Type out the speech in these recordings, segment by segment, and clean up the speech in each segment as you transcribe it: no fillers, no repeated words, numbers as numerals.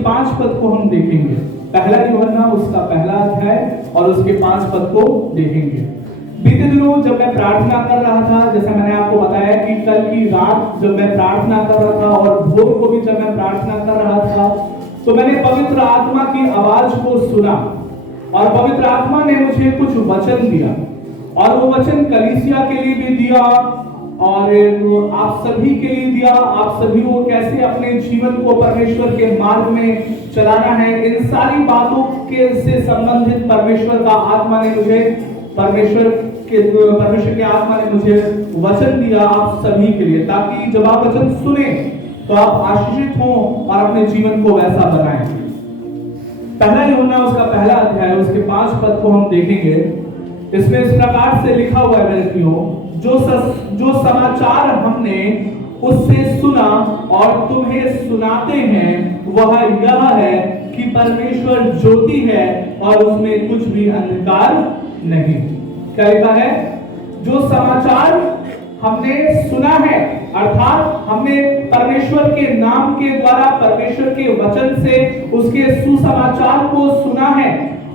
उसके 5 पद को हम देखेंगे। पहला यूहन्ना उसका पहला अध्याय और उसके 5 पद को देखेंगे। बीते दिनों जब मैं प्रार्थना कर रहा था, जैसा मैंने आपको बताया कि कल की रात जब मैं प्रार्थना कर रहा था और भोर को भी जब मैं प्रार्थना कर रहा था, तो मैंने पवित्र आत्मा की आवाज को सुना और पवित्र आत्मा ने मुझे कुछ वचन दिया और वो वचन कलीसिया के लिए भी दिया और आप सभी के लिए दिया। आप सभी को कैसे अपने जीवन को परमेश्वर के मार्ग में चलाना है, इन सारी बातों के से संबंधित परमेश्वर का आत्मा ने मुझे परमेश्वर के आत्मा ने मुझे वचन दिया आप सभी के लिए, ताकि जब आप वचन सुने तो आप आशीषित हो और अपने जीवन को वैसा बनाएं। पहला यूहन्ना उसका पहला अध्याय उसके 5 पद को हम देखेंगे। इसमें इस प्रकार से लिखा हुआ है मेरे प्रियो, जो समाचार हमने उससे सुना और तुम्हें सुनाते हैं वह यह है कि परमेश्वर ज्योति है और उसमें कुछ भी अंधकार नहीं। क्या लिखा है? जो समाचार हमने सुना है, अर्थात हमने परमेश्वर के नाम के द्वारा परमेश्वर के वचन से उसके सुसमाचार को सुना है।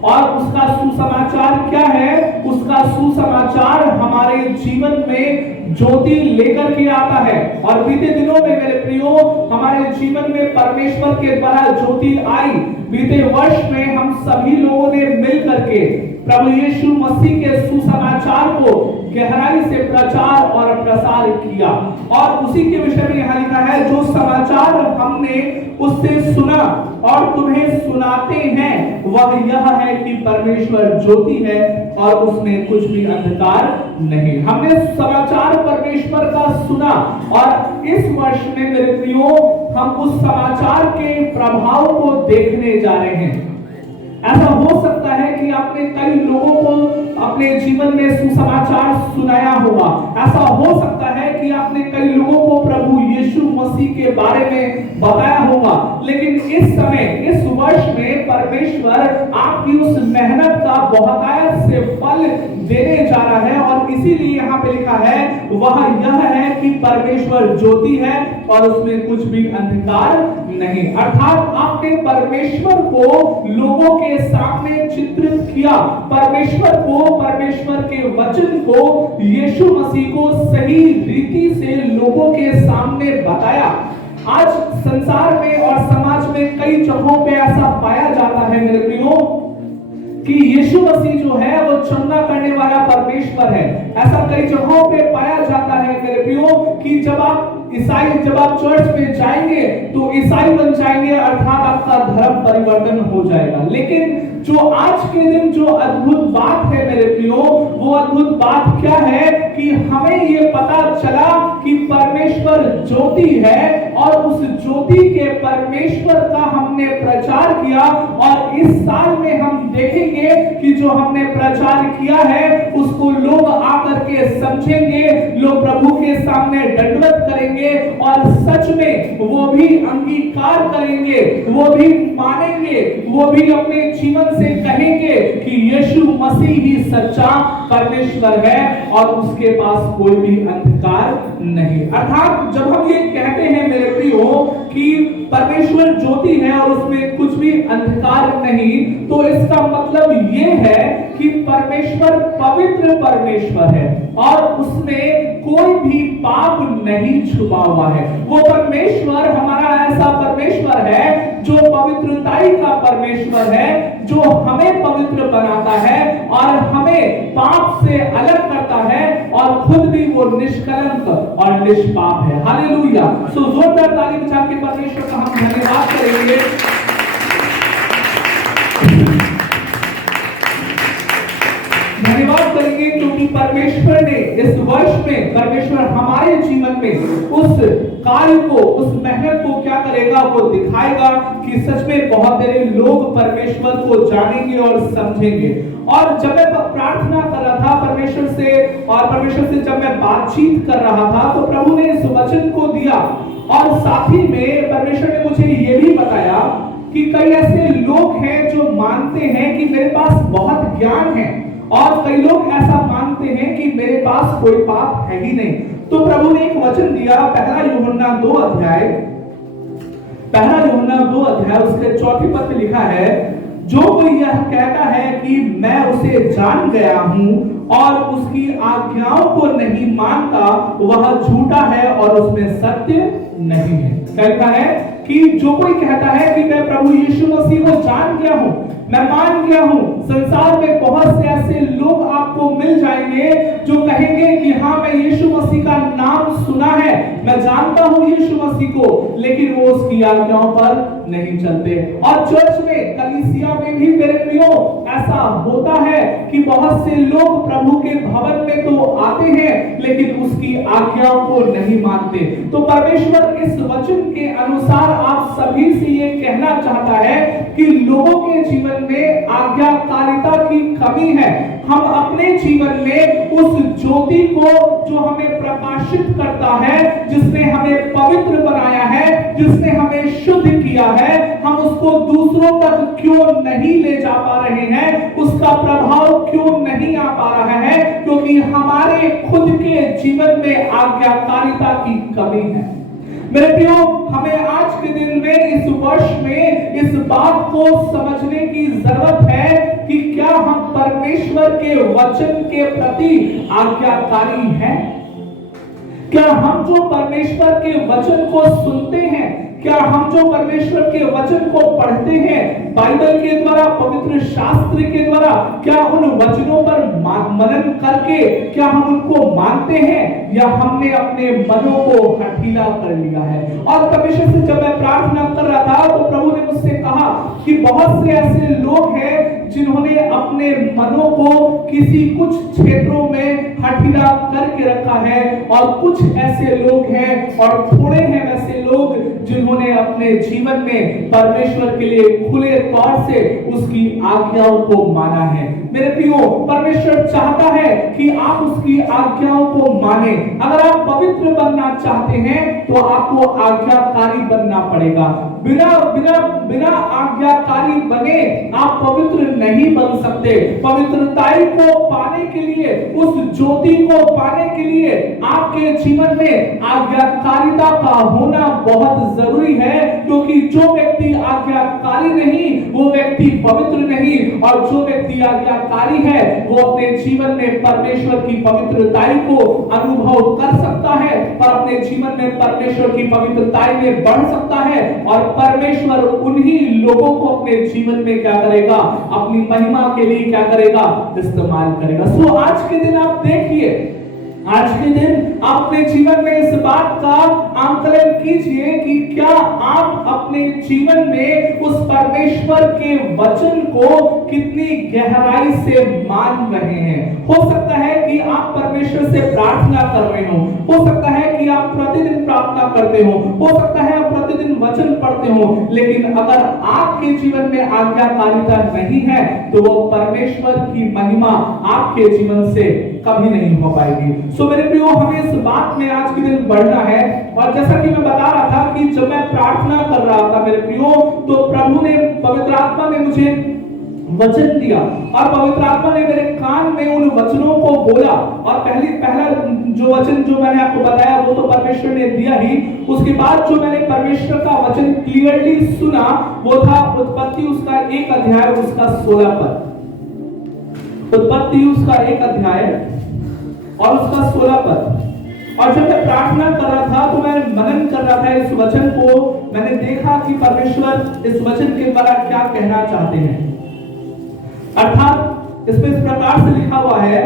और उसका सुसमाचार क्या है? उसका सुसमाचार हमारे जीवन में ज्योति लेकर के आता है। और बीते दिनों में मेरे प्रियो हमारे जीवन में परमेश्वर के द्वारा ज्योति आई। बीते वर्ष में हम सभी लोगों ने मिल करके प्रभु यीशु मसीह के सुसमाचार को गहराई से प्रचार और प्रसार किया। और उसी के विषय में यहाँ लिखा है, जो समाचार हमने उससे सुना और तुम्हें सुनाते हैं वह यह है कि परमेश्वर ज्योति है और उसमें कुछ भी अंधकार नहीं। हमने समाचार परमेश्वर का सुना और इस वर्ष में मेरे प्रियो हम उस समाचार के प्रभाव को देखने जा रहे हैं। ऐसा हो सकता है कि आपने कई लोगों को अपने जीवन में सुसमाचार सुनाया होगा। ऐसा हो सकता है कि आपने कई लोगों को प्रभु यीशु मसीह के बारे में बताया होगा। लेकिन इस समय इस वर्ष में परमेश्वर आपकी उस मेहनत का बहुतायत से फल देने जा रहा है। और इसीलिए यहाँ पे लिखा है वह यह है कि परमेश्वर ज्योति है और उसमें कुछ भी अंधकार नहीं। अर्थात आपने परमेश्वर को लोगों के सामने चित्रित किया, परमेश्वर को, परमेश्वर के वचन को, यीशु मसीह को सही रीति से लोगों के सामने बताया। आज संसार में और समाज में कई जगहों पे ऐसा पाया जाता है मेरे प्रियो कि यीशु मसीह जो है वो चंगा करने वाला परमेश्वर है। ऐसा कई जगहों पे पाया जाता है मेरे प्रियो कि जब आप चर्च में जाएंगे तो ईसाई बन जाएंगे, अर्थात आपका धर्म परिवर्तन हो जाएगा। लेकिन जो आज के दिन जो अद्भुत बात है मेरे प्रियो, वो अद्भुत बात क्या है कि हमें ये पता चला कि परमेश्वर ज्योति है और उस ज्योति के परमेश्वर का हमने प्रचार किया। और इस साल में हम देखेंगे कि जो हमने प्रचार किया है उसको लोग आकर के समझेंगे, लोग प्रभु के सामने दंडवत करेंगे और सच में वो भी अंगीकार करेंगे, वो भी मानेंगे, वो भी अपने जीवन से कहेंगे कि यीशु मसीह ही सच्चा परमेश्वर है और उसके पास कोई भी अंधकार नहीं। अर्थात जब हम ये कहते हैं मेरे प्रियो कि परमेश्वर ज्योति है और उसमें कुछ भी अंधकार नहीं, तो इसका मतलब ये है कि परमेश्वर पवित्र परमेश्वर है और उसमें कोई भी पाप नहीं छुपा हुआ है। वो परमेश्वर हमारा ऐसा परमेश्वर है जो पवित्रताई का परमेश्वर है, जो हमें पवित्र बनाता है और हमें पाप से अलग करता है और खुद भी वो निष्कलंक और निष्पाप है। हालेलुया। सो जोरदार ताली बजा के परमेश्वर का हम धन्यवाद करेंगे। धन्यवाद करेंगे क्योंकि परमेश्वर ने इस वर्ष में, परमेश्वर हमारे जीवन में उस कार्य को, उस मेहनत को क्या करेगा, वो दिखाएगा कि सच में बहुत सारे लोग परमेश्वर को जानेंगे और समझेंगे। और जब मैं प्रार्थना कर रहा था परमेश्वर से और परमेश्वर से जब मैं बातचीत कर रहा था तो प्रभु ने इस वचन को दिया और साथ ही में परमेश्वर ने मुझे ये भी बताया कि कई ऐसे लोग हैं जो मानते हैं कि मेरे पास बहुत ज्ञान है और कई लोग ऐसा मानते हैं कि मेरे पास कोई पाप है ही नहीं। तो प्रभु ने एक वचन दिया, पहला यूहन्ना 2 अध्याय पहला यूहन्ना 2 अध्याय उसके चौथे पद में लिखा है, जो कोई यह कहता है कि मैं उसे जान गया हूं और उसकी आज्ञाओं को नहीं मानता, वह झूठा है और उसमें सत्य नहीं है। कहता है कि जो कोई कहता है कि मैं प्रभु यीशु मसीह को जान गया हूं, मैं मान गया हूं, संसार में बहुत से ऐसे लोग आपको मिल जाएंगे जो कहेंगे कि हाँ मैं यीशु मसीह का नाम सुना है, मैं जानता हूं यीशु मसीह को, लेकिन वो उसकी आज्ञाओं पर नहीं चलते। और चर्च में, कलीसिया में भी मेरे प्रियो ऐसा होता है कि बहुत से लोग प्रभु के भवन में तो आते हैं लेकिन उसकी आज्ञाओं को नहीं मानते। तो परमेश्वर इस वचन के अनुसार आप सभी से ये कहना चाहता है कि लोगों के जीवन में आज्ञाकारिता की कमी है। हम अपने जीवन में उस ज्योति को जो हमें प्रकाशित करता है, जिसने हमें पवित्र बनाया है, जिसने हमें शुद्ध किया है, हम उसको दूसरों तक क्यों नहीं ले जा पा रहे हैं, उसका प्रभाव क्यों नहीं आ पा रहा है? क्योंकि हमारे खुद के जीवन में आज्ञाकारिता की कमी है। मेरे प्रियो, हमें आज के दिन में, इस वर्ष में इस बात को समझने की जरूरत है कि क्या हम परमेश्वर के वचन के प्रति आज्ञाकारी हैं? क्या हम जो परमेश्वर के वचन को सुनते हैं, क्या हम जो परमेश्वर के वचन को पढ़ते हैं बाइबल के द्वारा, पवित्र शास्त्र के द्वारा, क्या उन वचनों पर मनन करके क्या हम उनको मानते हैं, या हमने अपने मनों को हठीला कर लिया है? और परमेश्वर से जब मैं प्रार्थना कर रहा था तो प्रभु ने मुझसे कहा कि बहुत से ऐसे लोग हैं जिन्होंने अपने मनों को किसी कुछ क्षेत्रों में हठीला करके रखा है, और कुछ ऐसे लोग हैं और थोड़े हैं वैसे लोग जिन्होंने अपने जीवन में परमेश्वर के लिए खुले तौर से उसकी आज्ञाओं को माना है। मेरे प्रियो, परमेश्वर चाहता है कि आप उसकी आज्ञाओं को माने। अगर आप पवित्र बनना चाहते हैं तो आपको आज्ञाकारी बनना पड़ेगा। बिना बिना बिना आज्ञाकारी बने आप पवित्र नहीं बन सकते। पवित्रताई को पाने के लिए, उस ज्योति को पाने के लिए आपके जीवन में आज्ञाकारिता का होना बहुत जरूरी है, क्योंकि जो व्यक्ति आज्ञाकारी नहीं वो व्यक्ति पवित्र नहीं, और जो व्यक्ति आज्ञाकारी है वो अपने जीवन में परमेश्वर की पवित्रताई को अनुभव कर सकता है, और अपने जीवन में परमेश्वर की पवित्रताई में बढ़ सकता है, और परमेश्वर उन्हीं लोगों को अपने जीवन में क्या करेगा, अपनी महिमा के लिए क्या करेगा, इस्तेमाल करेगा। सो आज के दिन आप देखिए, आज के दिन आप अपने जीवन में इस बात का आंकलन कीजिए कि क्या आप अपने जीवन में उस परमेश्वर के वचन को कितनी गहराई से मान रहे हैं। हो सकता है कि आप परमेश्वर से प्रार्थना कर रहे हो सकता है कि आप प्रतिदिन प्रार्थना करते हो सकता है आप प्रतिदिन वचन पढ़ते हो, लेकिन अगर आपके जीवन में आज्ञाकारिता नहीं है तो वो परमेश्वर की महिमा आपके जीवन से कभी नहीं हो पाएगी। सो मेरे प्रियो, हमें इस बात में आज के दिन बढ़ना है। और जैसा कि मैं बता रहा था कि जब मैं प्रार्थना कर रहा था मेरे प्रियो, तो प्रभु ने, पवित्र आत्मा ने मुझे वचन दिया, और पवित्र आत्मा ने मेरे कान में उन वचनों को बोला। और पहला जो वचन जो मैंने आपको बताया वो तो परमेश्वर ने दिया ही। उसके बाद जो मैंने परमेश्वर का वचन क्लियरली सुना वो था उत्पत्ति उसका 1 अध्याय उसका 16 पद। उत्पत्ति उसका 1 अध्याय और उसका 16 पद। और जब मैं प्रार्थना कर रहा था तो मैं मनन कर रहा था इस वचन को, मैंने देखा कि परमेश्वर इस वचन के द्वारा क्या कहना चाहते हैं। अर्थात इसमें इस प्रकार से लिखा हुआ है,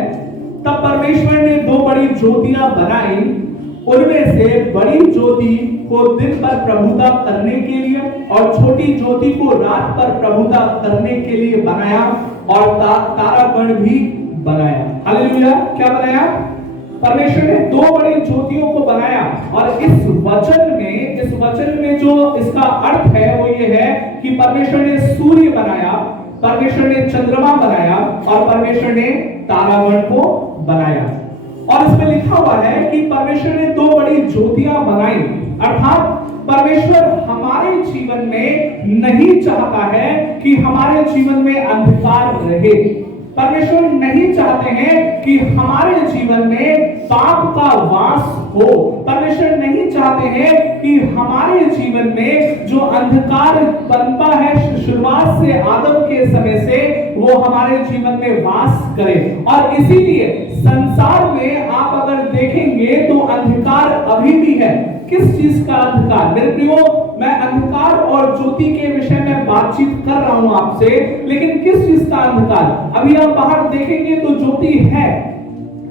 तब परमेश्वर ने 2 बड़ी ज्योतियां बनाई, उनमें से बड़ी ज्योति को दिन पर प्रभुता करने के लिए और छोटी ज्योति को रात पर प्रभुता करने के लिए बनाया, और तारागण भी बनाया। हालेलुया! क्या बनाया? परमेश्वर ने 2 बड़ी ज्योतियों को बनाया। और इस वचन में जो इसका अर्थ है वो ये है कि परमेश्वर ने सूर्य बनाया, परमेश्वर ने चंद्रमा बनाया, और परमेश्वर ने तारागण को बनाया। और इसमें लिखा हुआ है कि परमेश्वर ने 2 बड़ी ज्योतियां बनाई। अर्थात परमेश्वर हमारे जीवन में नहीं चाहता है कि हमारे जीवन में अंधकार रहे। परमेश्वर नहीं चाहते हैं कि हमारे जीवन में पाप का वास हो। परमेश्वर नहीं चाहते हैं कि हमारे जीवन में जो अंधकार बनता है शुरुआत से आदम के समय से, वो हमारे जीवन में वास करे। और इसीलिए संसार में आप अगर देखेंगे तो अंधकार अभी भी है। किस चीज का अंधकार? मेरे प्रियो, मैं अंधकार और ज्योति के विषय में बातचीत कर रहा हूं आपसे, लेकिन किस चीज का अंधकार? अभी आप बाहर देखेंगे तो ज्योति है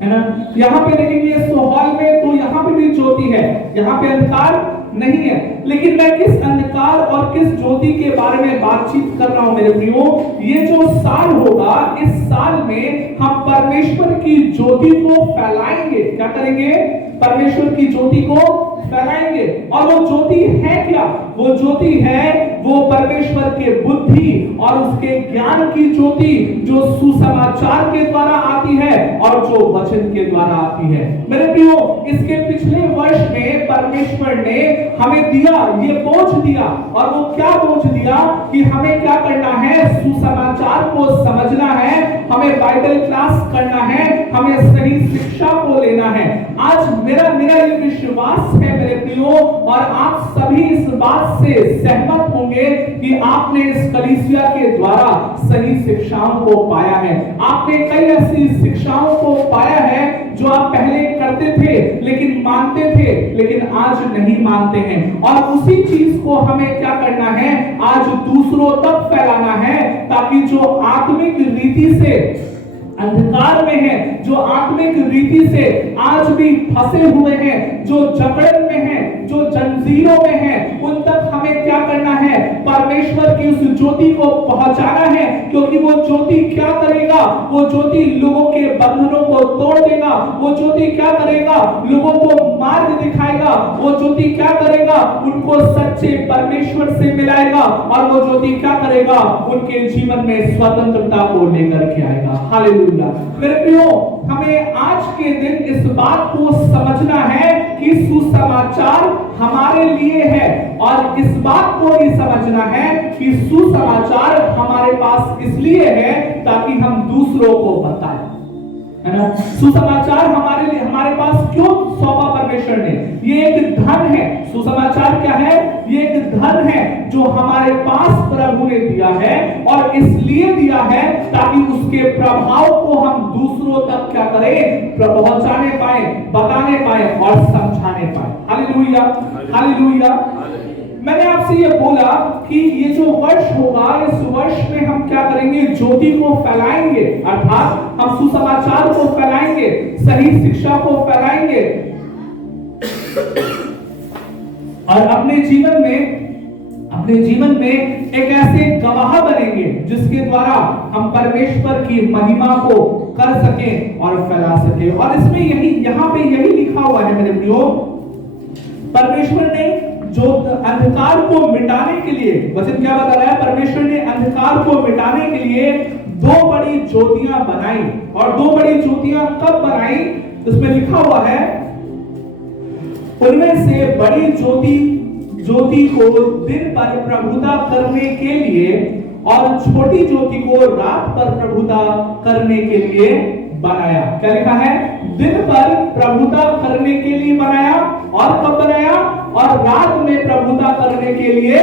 ना? यहाँ पे देखेंगे इस हॉल में तो यहाँ पे भी ज्योति है, यहाँ पे अंधकार नहीं है। लेकिन मैं किस अंधकार और किस ज्योति के बारे में बातचीत कर रहा हूं मेरे प्रियो? ये जो साल होगा, इस साल में हम परमेश्वर की ज्योति को फैलाएंगे। क्या करेंगे? परमेश्वर की ज्योति को फैलाएंगे। और वो ज्योति है क्या? वो ज्योति है वो परमेश्वर के बुद्धि और उसके ज्ञान की ज्योति, जो सुसमाचार के द्वारा आती है और जो वचन के द्वारा आती है। मेरे प्रियो, इसके पिछले वर्ष में परमेश्वर ने हमें दिया, ये बोझ दिया। और वो क्या बोझ दिया? कि हमें क्या करना है? सुसमाचार को समझना है, हमें बाइबल क्लास करना है, हमें सही शिक्षा को लेना है। आज मेरा ये विश्वास है मेरे प्रियो, और आप सभी इस बात से सहमत होंगे कि आपने इस कलीसिया के द्वारा सही शिक्षाओं को पाया है। आपने कई ऐसी शिक्षाओं को पाया है जो आप पहले करते थे, लेकिन मानते थे, लेकिन आज नहीं मानते हैं। और उसी चीज को हमें क्या करना है? आज दूसरों तक फैलाना है, ताकि जो आत्मिक रीति से अंधकार में है, जो आत्मिक रीति से आज भी फंसे हुए हैं, जो जकड़न में हैं, जो जंजीरों में हैं, उन तक हमें क्या करना है? परमेश्वर की उस ज्योति को पहुंचाना है। क्योंकि वो ज्योति क्या करेगा? वो ज्योति लोगों के बंधनों को तोड़ देगा। वो ज्योति क्या करेगा? लोगों को मार्ग दिखाएगा। वो ज्योति क्या करेगा? उनको सच्चे परमेश्वर से मिलाएगा। और वो ज्योति क्या करेगा? उनके जीवन में स्वतंत्रता को लेकर के आएगा। हालेलुया। मेरे प्रियो, हमें आज के दिन इस बात को समझना है कि सुसमाचार हमारे लिए है, और इस बात को भी समझना है कि सुसमाचार हमारे पास इसलिए है ताकि हम दूसरों को बताएं, है ना? सुसमाचार हमारे लिए, हमारे पास क्यों सौंपा परमेश्वर ने? ये एक धन है। सुसमाचार क्या है? ये एक धन है जो हमारे पास प्रभु ने दिया है, और इसलिए दिया है ताकि उसके प्रभाव को हम दूसरों तक क्या करें? पहुंचाने पाए, बताने पाए और समझाने पाए। Hallelujah, hallelujah. मैंने आपसे ये बोला कि ये जो वर्ष होगा, इस वर्ष में हम क्या करेंगे? ज्योति को फैलाएंगे, अर्थात हम सुसमाचार को फैलाएंगे, सही शिक्षा को फैलाएंगे, और अपने जीवन में एक ऐसे गवाह बनेंगे जिसके द्वारा हम परमेश्वर की महिमा को कर सकें और फैला सकें। और इसमें यहाँ पे यही लिखा हुआ है मेरे प्रियो, परमेश्वर ने जो अंधकार को मिटाने के लिए, वचन क्या बता रहा है? परमेश्वर ने अंधकार को मिटाने के लिए दो बड़ी ज्योतियां बनाई। और दो बड़ी ज्योतियां कब बनाई? उसमें लिखा हुआ है, उनमें से बड़ी ज्योति को दिन पर प्रभुता करने के लिए और छोटी ज्योति को रात पर प्रभुता करने के लिए बनाया। क्या लिखा है? दिन पर प्रभुता करने के लिए बनाया, और कब बनाया? और रात में प्रभुता करने के लिए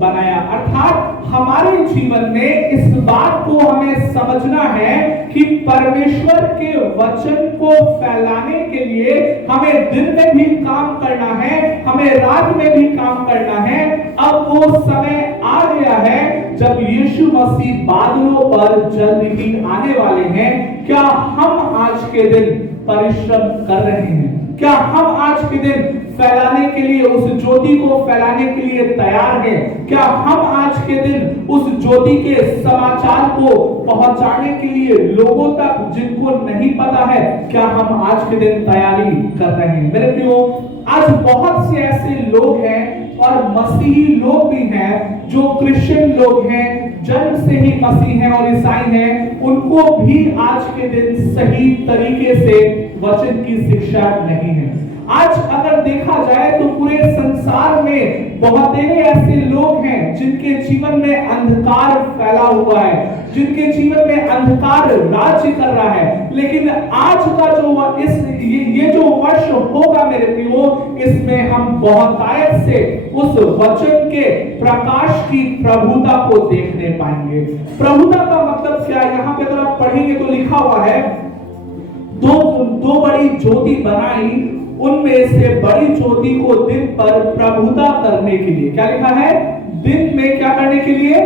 बनाया। अर्थात हमारे जीवन में इस बात को हमें समझना है कि परमेश्वर के वचन को फैलाने के लिए हमें दिन में भी काम करना है, हमें रात में भी काम करना है। अब वो समय आ गया है जब यीशु मसीह बादलों पर जल्द ही आने वाले हैं। क्या हम आज के दिन परिश्रम कर रहे हैं? क्या हम आज के दिन फैलाने के लिए, उस ज्योति को फैलाने के लिए तैयार हैं? क्या हम आज के दिन उस ज्योति के समाचार को पहुंचाने के लिए लोगों तक, जिनको नहीं पता है, क्या हम आज के दिन तैयारी कर रहे हैं? मेरे प्रियो, आज बहुत से ऐसे लोग हैं और मसीही लोग भी हैं जो क्रिश्चियन लोग हैं, जन्म से ही मसीह हैं और ईसाई हैं, उनको भी आज के दिन सही तरीके से वचन की शिक्षा नहीं है। आज अगर देखा जाए तो पूरे संसार में बहुत ऐसे लोग हैं जिनके जीवन में अंधकार फैला हुआ है, जिनके जीवन में अंधकार राज्य कर रहा है, लेकिन आज का जो ये जो वर्ष होगा मेरे प्रियो, इसमें हम बहुतायत से उस वचन के प्रकाश की प्रभुता को देखने पाएंगे। प्रभुता का मतलब क्या है? यहाँ पे अगर आप पढ़ेंगे तो लिखा हुआ है, दो बड़ी ज्योति बनाई, उनमें से बड़ी ज्योति को दिन पर प्रभुता करने के लिए। क्या लिखा है? दिन में क्या करने के लिए?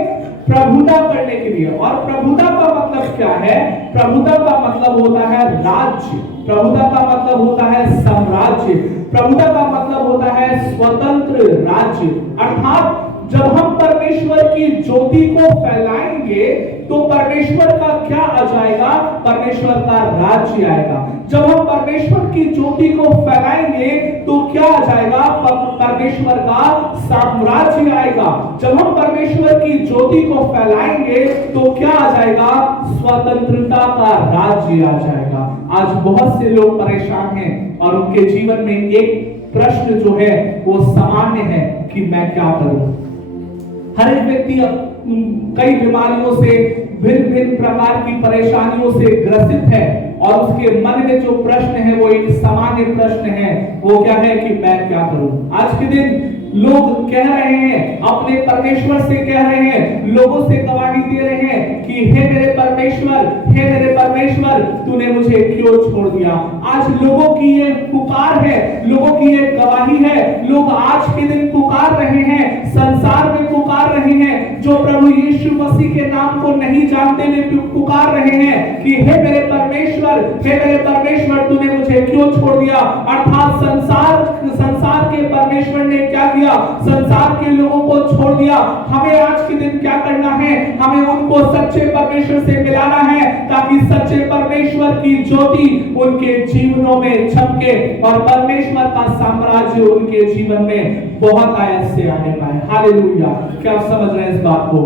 प्रभुता करने के लिए। और प्रभुता का मतलब क्या है? प्रभुता का मतलब होता है राज्य, प्रभुता का मतलब होता है साम्राज्य, प्रभुता का मतलब होता है स्वतंत्र राज्य। अर्थात जब हम परमेश्वर की ज्योति को फैलाएंगे तो परमेश्वर का क्या आ जाएगा? परमेश्वर का राज्य आएगा। जब हम परमेश्वर की ज्योति को फैलाएंगे तो क्या आ जाएगा? परमेश्वर का साम्राज्य आएगा। जब हम परमेश्वर की ज्योति को फैलाएंगे तो क्या आ जाएगा? स्वतंत्रता का राज्य आ जाएगा। आज बहुत से लोग परेशान हैं और उनके जीवन में एक प्रश्न जो है वो सामान्य है कि मैं क्या करूं। हर एक व्यक्ति कई बीमारियों से, भिन्न भिन्न प्रकार की परेशानियों से ग्रसित है और उसके मन में जो प्रश्न है वो एक सामान्य प्रश्न है, वो क्या है कि मैं क्या करूं। आज के दिन लोग कह रहे हैं, अपने परमेश्वर से कह रहे हैं, लोगों से गवाही दे रहे हैं कि हे मेरे परमेश्वर, तूने मुझे क्यों छोड़ दिया। आज लोगों की ये पुकार है, लोगों की ये गवाही है। लोग आज के दिन पुकार रहे हैं, संसार में पुकार रहे हैं, जो प्रभु यीशु मसीह के नाम को नहीं जानते वे पुकार रहे हैं कि हे मेरे परमेश्वर, तूने मुझे क्यों छोड़ दिया। अर्थात संसार के परमेश्वर ने क्या किया? संसार के लोगों को छोड़ दिया। हमें आज के दिन क्या करना है? हमें उनको सच्चे परमेश्वर से मिलाना है, ताकि सच्चे परमेश्वर की ज्योति उनके जीवनों में छमके और परमेश्वर का साम्राज्य उनके जीवन में बहुत आयत से आने पाए। हालेलुया। क्या आप समझ रहे हैं इस बात को?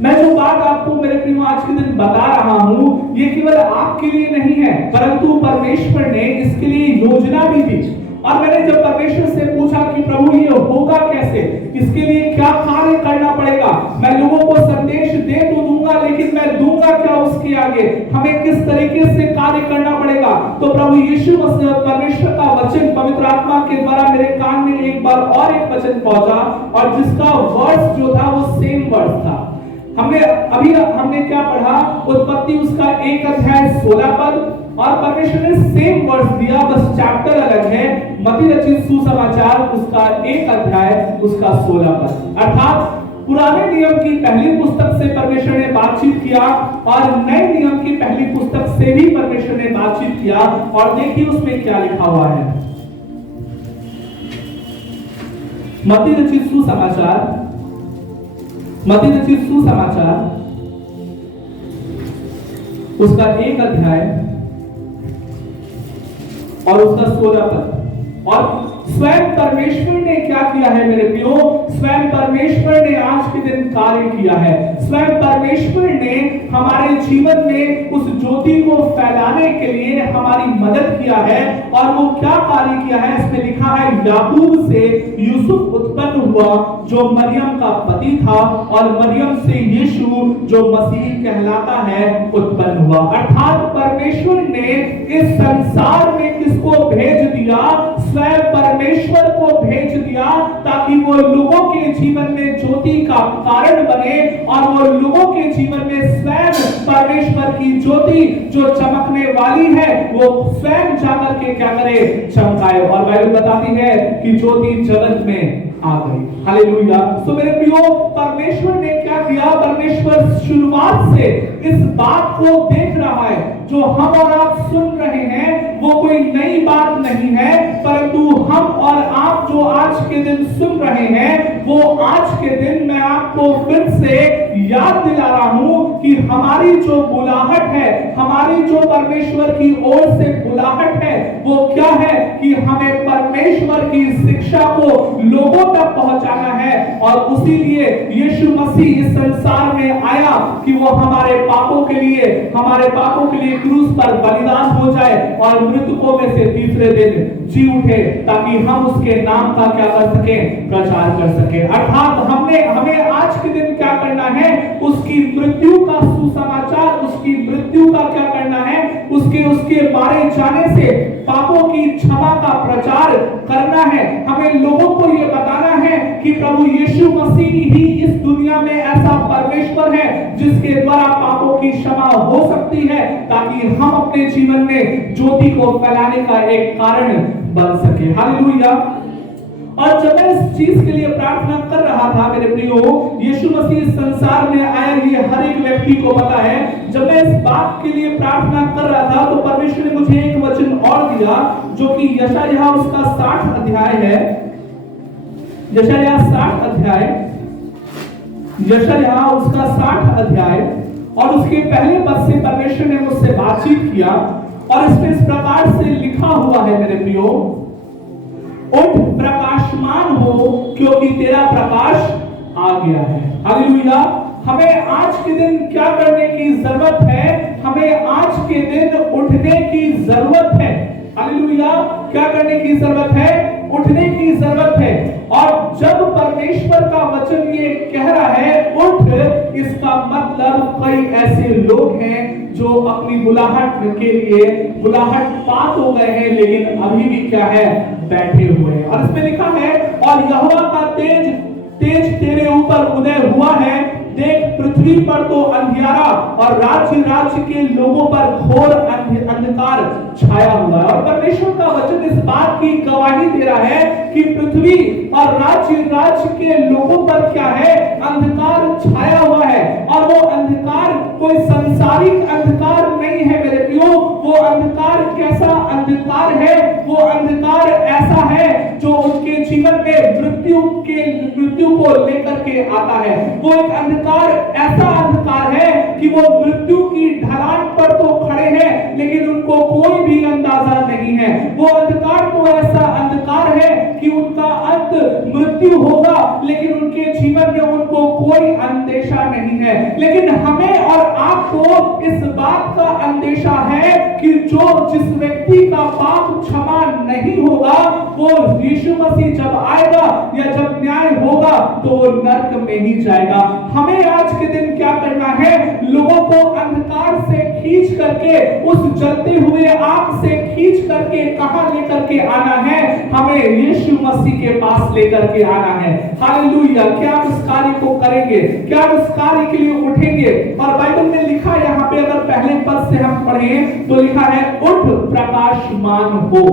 मैं जो बात आपको मेरे प्रियो आज के दिन बता रहा हूं, ये केवल आपके लिए नहीं है, परंतु परमेश्वर ने इसके लिए योजना भी दी। और मैंने जब परमेश्वर से पूछा कि प्रभु ये होगा कैसे, इसके लिए क्या कार्य करना पड़ेगा, मैं लोगों को संदेश दे तो दूंगा, लेकिन मैं दूंगा क्या उसके आगे, हमें किस तरीके से कार्य करना पड़ेगा। तो प्रभु यीशु मसीह परमेश्वर का वचन पवित्र आत्मा के द्वारा मेरे कान में एक बार और एक वचन पहुंचा, और जिसका वर्ष जो था वो सेम वर्ष था। हमने क्या पढ़ा? उत्पत्ति उसका 1 अध्याय 16 पद, और परमेश्वर ने सेम वर्ष दिया, बस चैप्टर अलग है। मत्ती रचित सुसमाचार उसका 1 अध्याय उसका 16 पद। अर्थात पुराने नियम की पहली पुस्तक से परमेश्वर ने बातचीत किया और नए नियम की पहली पुस्तक से भी परमेश्वर ने बातचीत किया। और देखिए उसमें क्या लिखा हुआ है। मत्ती रचित सुसमाचार उसका 1 अध्याय और उसका 16 पद। और स्वयं परमेश्वर ने क्या किया है मेरे प्रियो? स्वयं परमेश्वर ने आज के दिन कार्य किया है। स्वयं परमेश्वर ने हमारे जीवन में उस ज्योति को फैलाने के लिए हमारी मदद किया है। और वो क्या कार्य किया है? इसमें लिखा है, याकूब से यूसुफ उत्पन्न हुआ जो मरियम का पति था, और मरियम से यीशु जो मसीह कहलाता है उत्पन्न हुआ। अर्थात परमेश्वर ने इस संसार में किसको भेज दिया? स्वयं परमेश्वर को भेज दिया, ताकि वो लोगों के जीवन में ज्योति का कारण बने और वो लोगों के जीवन में स्वयं परमेश्वर की ज्योति जो चमकने वाली है वो स्वयं जाकर के क्या करे? चमकाए। और बाइबल बताती है कि ज्योति जगत में आ गई। हालेलुया। तो मेरे प्रियो, परमेश्वर ने क्या किया? परमेश्वर शुरुआत से इस बात को देख रहा है। जो हम और आप सुन रहे हैं वो कोई नई बात नहीं है, परंतु हम और आप जो आज के दिन सुन रहे हैं वो आज के दिन मैं आपको फिर से याद दिला रहा हूं कि हमारी जो बुलाहट है, हमारी जो परमेश्वर की ओर से बुलाहट है, वो क्या है कि हमें परमेश्वर की शिक्षा को लोगों तक पहुंचाना है। और उसी लिए यीशु मसीह इस संसार में आया कि वो हमारे पापों के लिए क्रूस पर बलिदान हो जाए और मृतकों में से तीसरे दिन जी उठे, ताकि हम उसके नाम का क्या कर सके? प्रचार कर सके। अर्थात हमें आज के दिन क्या करना है, उसकी मृत्यु का सुसमाचार, उसकी मृत्यु का क्या करना है, उसके मारे जाने से पापों की क्षमा का प्रचार करना है। हमें लोगों को यह बताना है कि प्रभु यीशु मसीह ही इस दुनिया में ऐसा परमेश्वर है जिसके द्वारा पापों की क्षमा हो सकती है, ताकि हम अपने जीवन में ज्योति को फैलाने का एक कारण बन सके। हालेलुया। और जब मैं इस चीज के लिए प्रार्थना कर रहा था मेरे प्रियो, यीशु मसीह संसार में आए ये हर एक व्यक्ति को पता है। जब मैं इस बात के लिए प्रार्थना कर रहा था तो परमेश्वर ने मुझे एक वचन और दिया जो कि यशायाह उसका 60 अध्याय है। यशायाह 60 अध्याय, यशायाह उसका 60 अध्याय और उसके पहले पद से परमेश्वर ने मुझसे बातचीत किया और इसमें इस प्रकार से लिखा हुआ है मेरे प्रियो, उठ प्रकाशमान हो क्योंकि तेरा प्रकाश आ गया है। हालेलुया। हमें आज के दिन क्या करने की जरूरत है? हमें आज के दिन उठने की जरूरत है। हालेलुया। क्या करने की जरूरत है? उठने की जरूरत है। और जब परमेश्वर का वचन ये कह रहा है उठ, इसका मतलब कई ऐसे लोग हैं जो अपनी बुलाहट के लिए बुलाहट पात हो गए हैं, लेकिन अभी भी क्या है, बैठे हुए हैं। और इसमें लिखा है, और यहोवा का तेज तेरे ऊपर उदय हुआ है, देख पृथ्वी पर तो अंधियारा और राज्य के लोगों पर घोर अंधकार छाया हुआ है। और परमेश्वर का वचन इस बात की गवाही दे रहा है कि पृथ्वी और राज्य के लोगों पर क्या है, अंधकार छाया हुआ है। और वो अंधकार कोई सांसारिक अंधकार नहीं है मेरे प्रियो। वो अंधकार कैसा अंधकार है? वो अंधकार ऐसा है जो उनके जीवन में मृत्यु को लेकर के आता है। वो एक अंधकार ऐसा अंधकार है कि वो मृत्यु की ढलान पर तो खड़े हैं, लेकिन उनको कोई भी अंदाजा नहीं है। वो अंधकार तो ऐसा अंधकार है कि उनका अंत मृत्यु होगा, लेकिन उनके जीवन में उनको कोई अंदेशा नहीं है। लेकिन हमें और आपको इस बात का अंदेशा है कि जिस व्यक्ति का पाप क्षमा नहीं होगा, वो यीशु मसीह जब आएगा या जब न्याय होगा तो वो नरक में ही जाएगा। हमें आज के दिन क्या करना है? लोगों को अंधकार से खींच करके, उस जलते हुए आग से खींच करके कहां लेकर के आना है? हमें यीशु मसीह के पास लेकर के आना है। हालेलुया। क्या आप उस कार्य को करेंगे? क्या आप उस कार्य के लिए उठेंगे? और बाइबल में लिखा है, यहाँ पे अगर पहले पद से हम पढ़ें तो लिखा है उठ प्रकाशमान हो।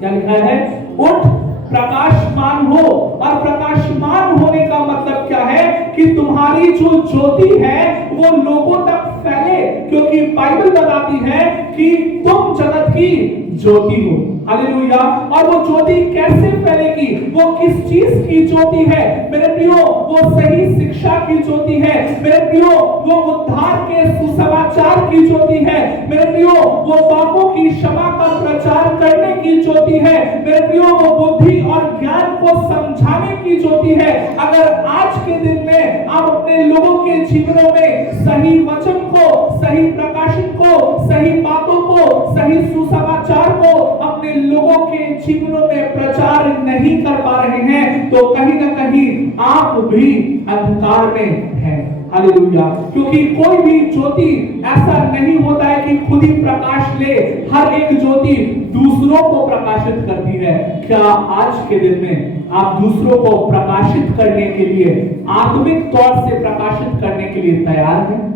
क्या लिखा है? उठ प्रकाशमान हो। और प्रकाशमान होने का मतलब क्या है? कि तुम्हारी जो ज्योति है वो लोगों तक फैले, क्योंकि बाइबल बताती है कि तुम जगत की ज्योति हो। हालेलुया। और वो ज्योति कैसे फैलेगी? वो किस चीज की ज्योति है मेरे प्रियो? वो सही शिक्षा की ज्योति है मेरे प्रियो। वो उद्धार के सुसमाचार की ज्योति है मेरे प्रियो। वो पापों की क्षमा का प्रचार करने की ज्योति है मेरे प्रियो। वो बुद्धि और ज्ञान को समझाने की ज्योति है। अगर आज के दिन में आप अपने लोगों के जीवनों में सही वचन को, सही प्रकाशन को, सही बातों को, सही सुसमाचार को अपने लोगों के जीवनों में प्रचार नहीं कर पा रहे हैं, तो कहीं ना कहीं आप भी अंधकार में हैं। हालेलुया। क्योंकि कोई भी ज्योति ऐसा नहीं होता है कि खुद ही प्रकाश ले। हर एक ज्योति दूसरों को प्रकाशित करती है। क्या आज के दिन में आप दूसरों को प्रकाशित करने के लिए, आत्मिक तौर से प्रकाशित करने के लिए तैयार हैं?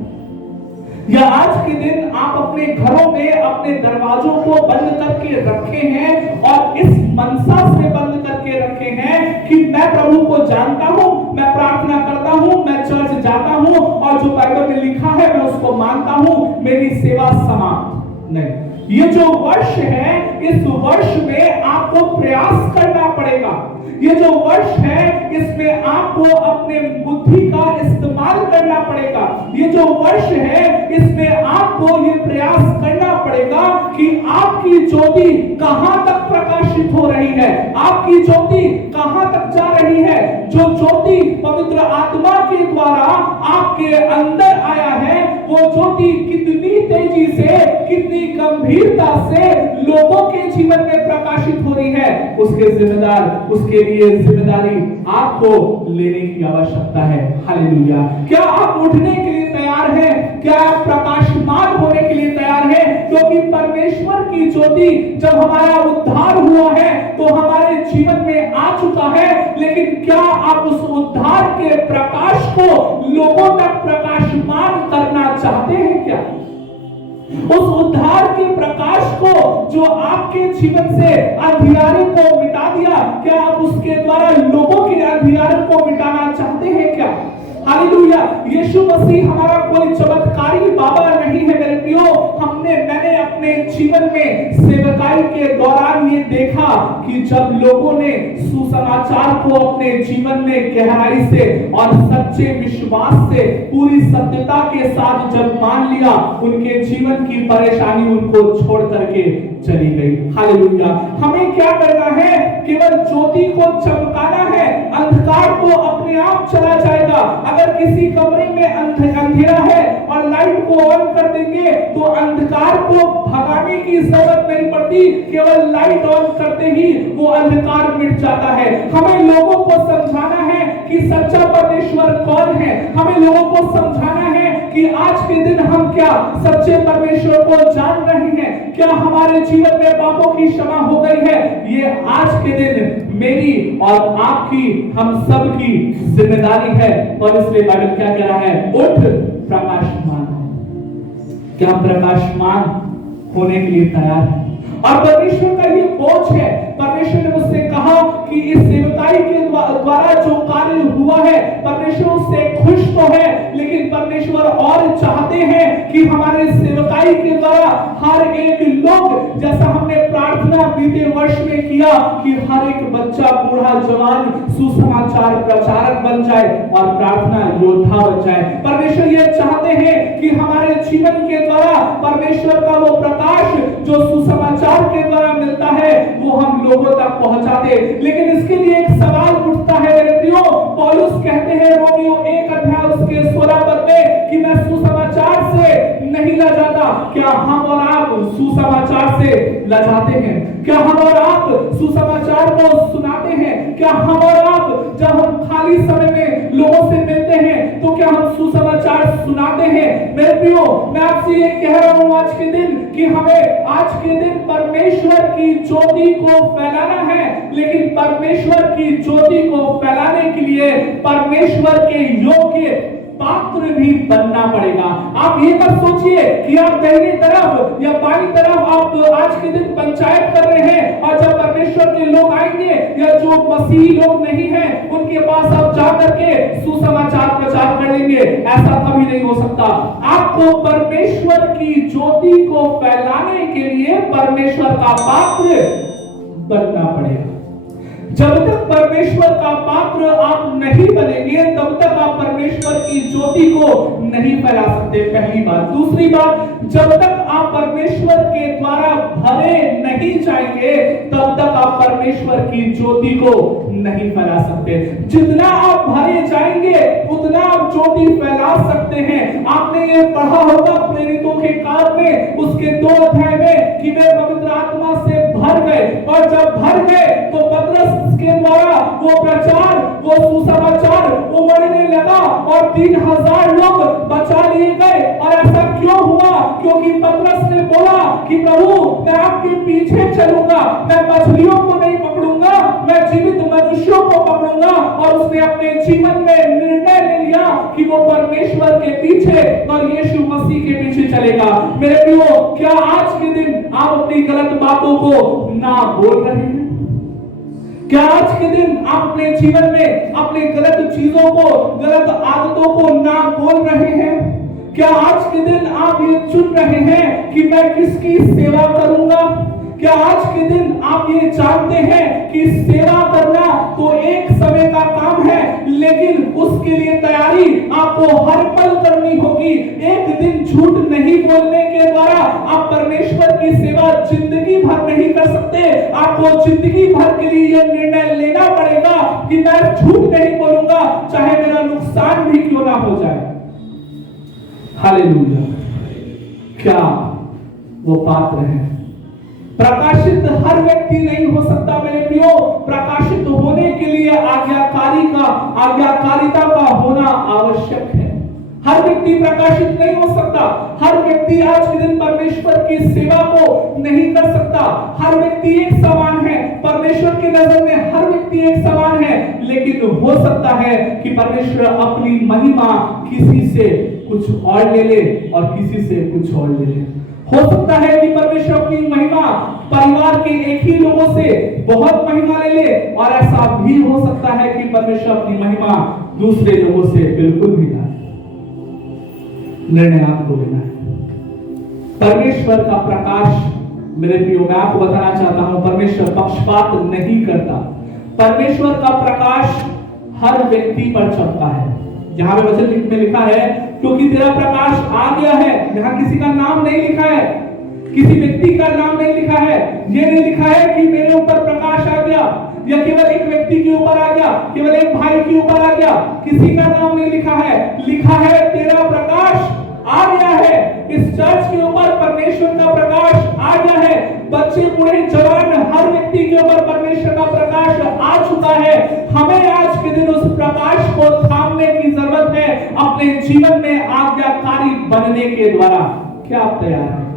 या आज के दिन आप अपने घरों में अपने दरवाजों को बंद करके रखे हैं और इस मनसा से बंद करके रखे हैं कि मैं प्रभु को जानता हूं, मैं प्रार्थना करता हूं, मैं चर्च जाता हूं और जो बाइबल में लिखा है मैं उसको मानता हूं, मेरी सेवा समाप्त? नहीं। ये जो वर्ष है, इस वर्ष में आपको प्रयास करना पड़ेगा। ये जो वर्ष है इसमें आपको अपने बुद्धि का इस्तेमाल करना पड़ेगा। ये जो वर्ष है इसमें आपको ये प्रयास करना पड़ेगा कि आपकी ज्योति कहां तक प्रकाशित हो रही है, आपकी ज्योति कहां तक जा रही है। जो ज्योति पवित्र आत्मा के द्वारा आपके अंदर आया है, वो ज्योति कितनी तेजी से, कितनी गंभीरता से लोगों के जीवन में प्रकाशित हो रही है, उसके लिए जिम्मेदारी आपको लेने की आवश्यकता है। हालेलुया। क्या आप उठने के लिए तैयार हैं? क्या आप प्रकाशमान होने के लिए तैयार हैं? क्योंकि परमेश्वर की ज्योति जब हमारा उद्धार हुआ है तो हमारे जीवन में आ चुका है, लेकिन क्या आप उस उद्धार के प्रकाश को लोगों तक प्रकाशमान करना चाहते हैं? क्या उस उद्धार के प्रकाश को जो आपके जीवन से अंधियारे को मिटा दिया, क्या आप उसके द्वारा लोगों के अंधियारे को मिटाना चाहते हैं? क्या हालेलुया। यीशु मसीह हमारा कोई चमत्कारी बाबा नहीं है मेरे प्रियो। मैंने अपने जीवन में सेवकाई के दौरान ये देखा कि जब लोगों ने सुसमाचार को अपने जीवन में गहराई से और सच्चे विश्वास से पूरी सत्यता के साथ जब मान लिया, उनके जीवन की परेशानी उनको छोड़ करके चली गई। हालेलुया। हमें क्या करना है? केवल ज्योति को चमकाना है, अंधकार को अपने आप चला जाएगा। अगर किसी कमरे में अंधेरा है और लाइट को ऑन कर देंगे तो अंधकार को भगाने की जरूरत नहीं पड़ती, केवल लाइट ऑन करते ही वो अंधकार मिट जाता है। हमें लोगों को समझाना है कि सच्चा परमेश्वर कौन है। हमें लोगों को समझाना है कि आज के दिन हम क्या सच्चे परमेश्वर को जान रहे हैं, क्या हमारे जीवन में पापों की क्षमा हो गई है। ये आज के दिन मेरी और आपकी, हम सब की जिम्मेदारी है। और इसलिए बाइबल क्या कह रहा है? उठ, प्रकाशमान। क्या हम प्रकाशमान होने के लिए तैयार हैं? और परमेश्वर का ये बोझ है। परमेश्वर ने मुझसे कहा कि इस सेवकाई के द्वारा जो कार्य हुआ है, परमेश्वर उससे खुश तो है, लेकिन परमेश्वर और चाहते हैं कि हमारे सेवकाई के द्वारा हर एक लोग, जैसा हमने प्रार्थना बीते वर्ष में किया कि हर एक बच्चा, बूढ़ा, जवान सुसमाचार प्रचारक बन जाए और प्रार्थना योद्धा बन जाए। परमेश्वर ये चाहते हैं कि हमारे जीवन के द्वारा परमेश्वर का वो प्रकाश जो सुसमाचार के द्वारा मिलता है वो हम लोगों तक पहुंचा दे। लेकिन इसके लिए एक सवाल उठता है मेरे प्रियो। पौलुस कहते हैं रोमियो 1 अध्याय उसके 16 पद में कि मैं सुसमाचार से नहीं लजाता। क्या हम और आप सुसमाचार से लजाते हैं? क्या हम और आप सुसमाचार को सुनाते हैं? क्या हम और आप जब हम खाली समय में लोगों से मिलते हैं तो क्या हम सुसमाचार सुनाते हैं? मेरे प्रियो, मैं आपसे ये कह रहा हूं आज के दिन कि हमें आज के दिन परमेश्वर की ज्योति को फैलाना है, लेकिन परमेश्वर की ज्योति को फैलाने के लिए परमेश्वर के योग्य पात्र भी बनना पड़ेगा। आप ये मत सोचिए कि आप दाहिनी तरफ या बाईं तरफ आप आज के दिन पंचायत कर रहे हैं और जब परमेश्वर के लोग आएंगे या जो मसीही लोग नहीं हैं उनके पास आप जाकर के सुसमाचार प्रचार कर लेंगे। ऐसा कभी नहीं हो सकता। आपको परमेश्वर की ज्योति को फैलाने के लिए परमेश्वर का पात्र बनना पड़ेगा। जब तक परमेश्वर का पात्र आप नहीं बनेंगे तब तक आप परमेश्वर की ज्योति को नहीं फैला सकते, पहली बात। दूसरी बात, जब तक आप परमेश्वर के द्वारा भरे नहीं जाएंगे तब तक आप परमेश्वर की ज्योति को नहीं फैला सकते। जितना आप भरे जाएंगे उतना आप ज्योति फैला सकते हैं। आपने ये पढ़ा होगा प्रेरितों के काम में उसके 2 अध्याय में कि वे पवित्र आत्मा से भर गए, और जब भर गए तो पतरस के द्वारा वो प्रचार, वो सुसमाचार उमड़ने लगा और 3000 लोग बचा लिए गए। और ऐसा क्यों हुआ? क्योंकि पतरस ने बोला कि प्रभु मैं आपके पीछे चलूंगा, मैं मछलियों को नहीं पकड़ूंगा, मैं जीवित मनुष्यों को पकड़ूंगा। और उसने अपने जीवन में निर्णय ले लिया कि वो परमेश्वर के पीछे और यीशु मसीह के पीछे चलेगा। मेरे प्रियो, क्या आज के दिन आप अपनी गलत बातों को ना बोल रहे हैं? क्या आज के दिन आप अपने जीवन में अपने गलत चीजों को, गलत आदतों को ना बोल रहे हैं? क्या आज के दिन आप ये चुन रहे हैं कि मैं किसकी सेवा करूंगा? क्या आज के दिन आप ये जानते हैं कि सेवा करना तो एक समय का काम है, लेकिन उसके लिए तैयारी आपको हर पल करनी होगी। एक दिन झूठ नहीं बोलने के द्वारा आप परमेश्वर की सेवा जिंदगी भर नहीं कर सकते। आपको जिंदगी भर के लिए यह निर्णय लेना पड़ेगा कि मैं झूठ नहीं बोलूंगा, चाहे मेरा नुकसान भी क्यों ना हो जाए। हालेलुया। क्या वो पात्र हैं। प्रकाशित हर व्यक्ति नहीं हो सकता मेरे प्रियो। प्रकाशित होने के लिए आज्ञाकारिता का होना आवश्यक है। हर व्यक्ति प्रकाशित नहीं हो सकता। हर व्यक्ति आज के दिन परमेश्वर की सेवा को नहीं कर सकता। हर व्यक्ति एक समान है, परमेश्वर की नजर में हर व्यक्ति एक समान है, लेकिन हो सकता है कि परमेश्वर अपनी महिमा किसी से कुछ और ले ले और किसी से कुछ और ले ले। हो सकता है कि परमेश्वर अपनी महिमा परिवार के एक ही लोगों से बहुत महिमा ले ले, और ऐसा भी हो सकता है कि परमेश्वर अपनी महिमा दूसरे लोगों से बिल्कुल भी ना। निर्णय आपको लेना है। परमेश्वर का प्रकाश मेरे प्रियो, मैं आपको बताना चाहता हूं, परमेश्वर पक्षपात नहीं करता। परमेश्वर का प्रकाश हर व्यक्ति पर चमकता है। जहां पे वचन में लिखा है क्योंकि तेरा प्रकाश आ गया है, यहां किसी का नाम नहीं लिखा है, किसी व्यक्ति का नाम नहीं लिखा है। ये नहीं लिखा है कि मेरे ऊपर प्रकाश आ गया, या केवल एक व्यक्ति के ऊपर आ गया, केवल एक भाई के ऊपर आ गया, किसी का नाम नहीं लिखा है। लिखा है तेरा प्रकाश आ गया है। इस चर्च के ऊपर परमेश्वर का प्रकाश आ गया है। बच्चे बूढ़े जवान हर व्यक्ति के ऊपर परमेश्वर का प्रकाश आ चुका है। हमें आज के दिन उस प्रकाश को थामने की जरूरत है अपने जीवन में आज्ञाकारी बनने के द्वारा। क्या आप तैयार हैं?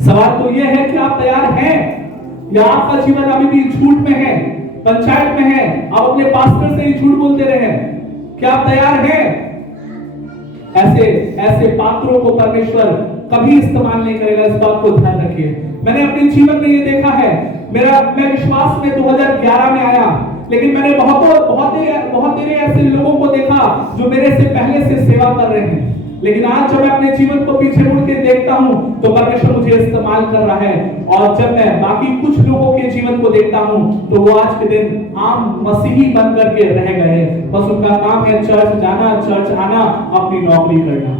सवाल तो यह है कि आप तैयार हैं, या आपका जीवन अभी भी झूठ में है, पंचायत में है, आप अपने पास्टर से ही झूठ बोलते रहे? क्या आप तैयार हैं? ऐसे पात्रों को परमेश्वर कभी इस्तेमाल नहीं करेगा, इस बात को ध्यान रखिए। मैंने अपने जीवन में ये देखा है। मैं विश्वास में 2011 में आया, लेकिन मैंने बहुत देर ऐसे लोगों को देखा जो मेरे से पहले से सेवा कर रहे हैं, लेकिन आज जब मैं अपने जीवन को पीछे मुड़ के देखता हूं तो परमेश्वर मुझे इस्तेमाल कर रहा है। और जब मैं बाकी कुछ लोगों के जीवन को देखता हूं तो वो आज के दिन आम मसीही बन करके रह गए। बस उनका काम है चर्च जाना, चर्च आना, अपनी नौकरी करना।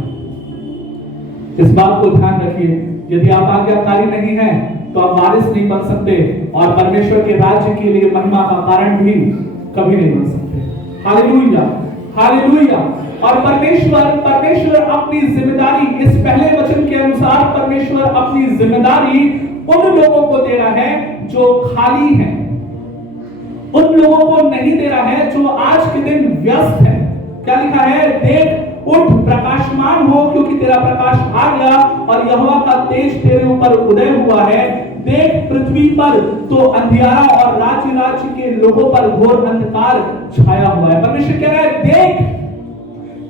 इस बात को ध्यान रखिए, यदि आप आज्ञाकारी नहीं हैं तो आप वारिस नहीं बन सकते, और परमेश्वर के राज्य के लिए महिमा का कारण भी कभी नहीं बन सकते। Hallelujah, hallelujah. और परमेश्वर अपनी जिम्मेदारी, इस पहले वचन के अनुसार परमेश्वर अपनी जिम्मेदारी उन लोगों को दे रहा है जो खाली हैं, उन लोगों को नहीं दे रहा है जो आज के दिन व्यस्त है। क्या लिखा है? देख उठ प्रकाशमान हो, क्योंकि तेरा प्रकाश आ गया और यहोवा का तेज तेरे ऊपर उदय हुआ है। देख पृथ्वी पर तो अंधियारा और राज्य के लोगों पर घोर अंधकार छाया हुआ है। परमेश्वर कह रहा है देख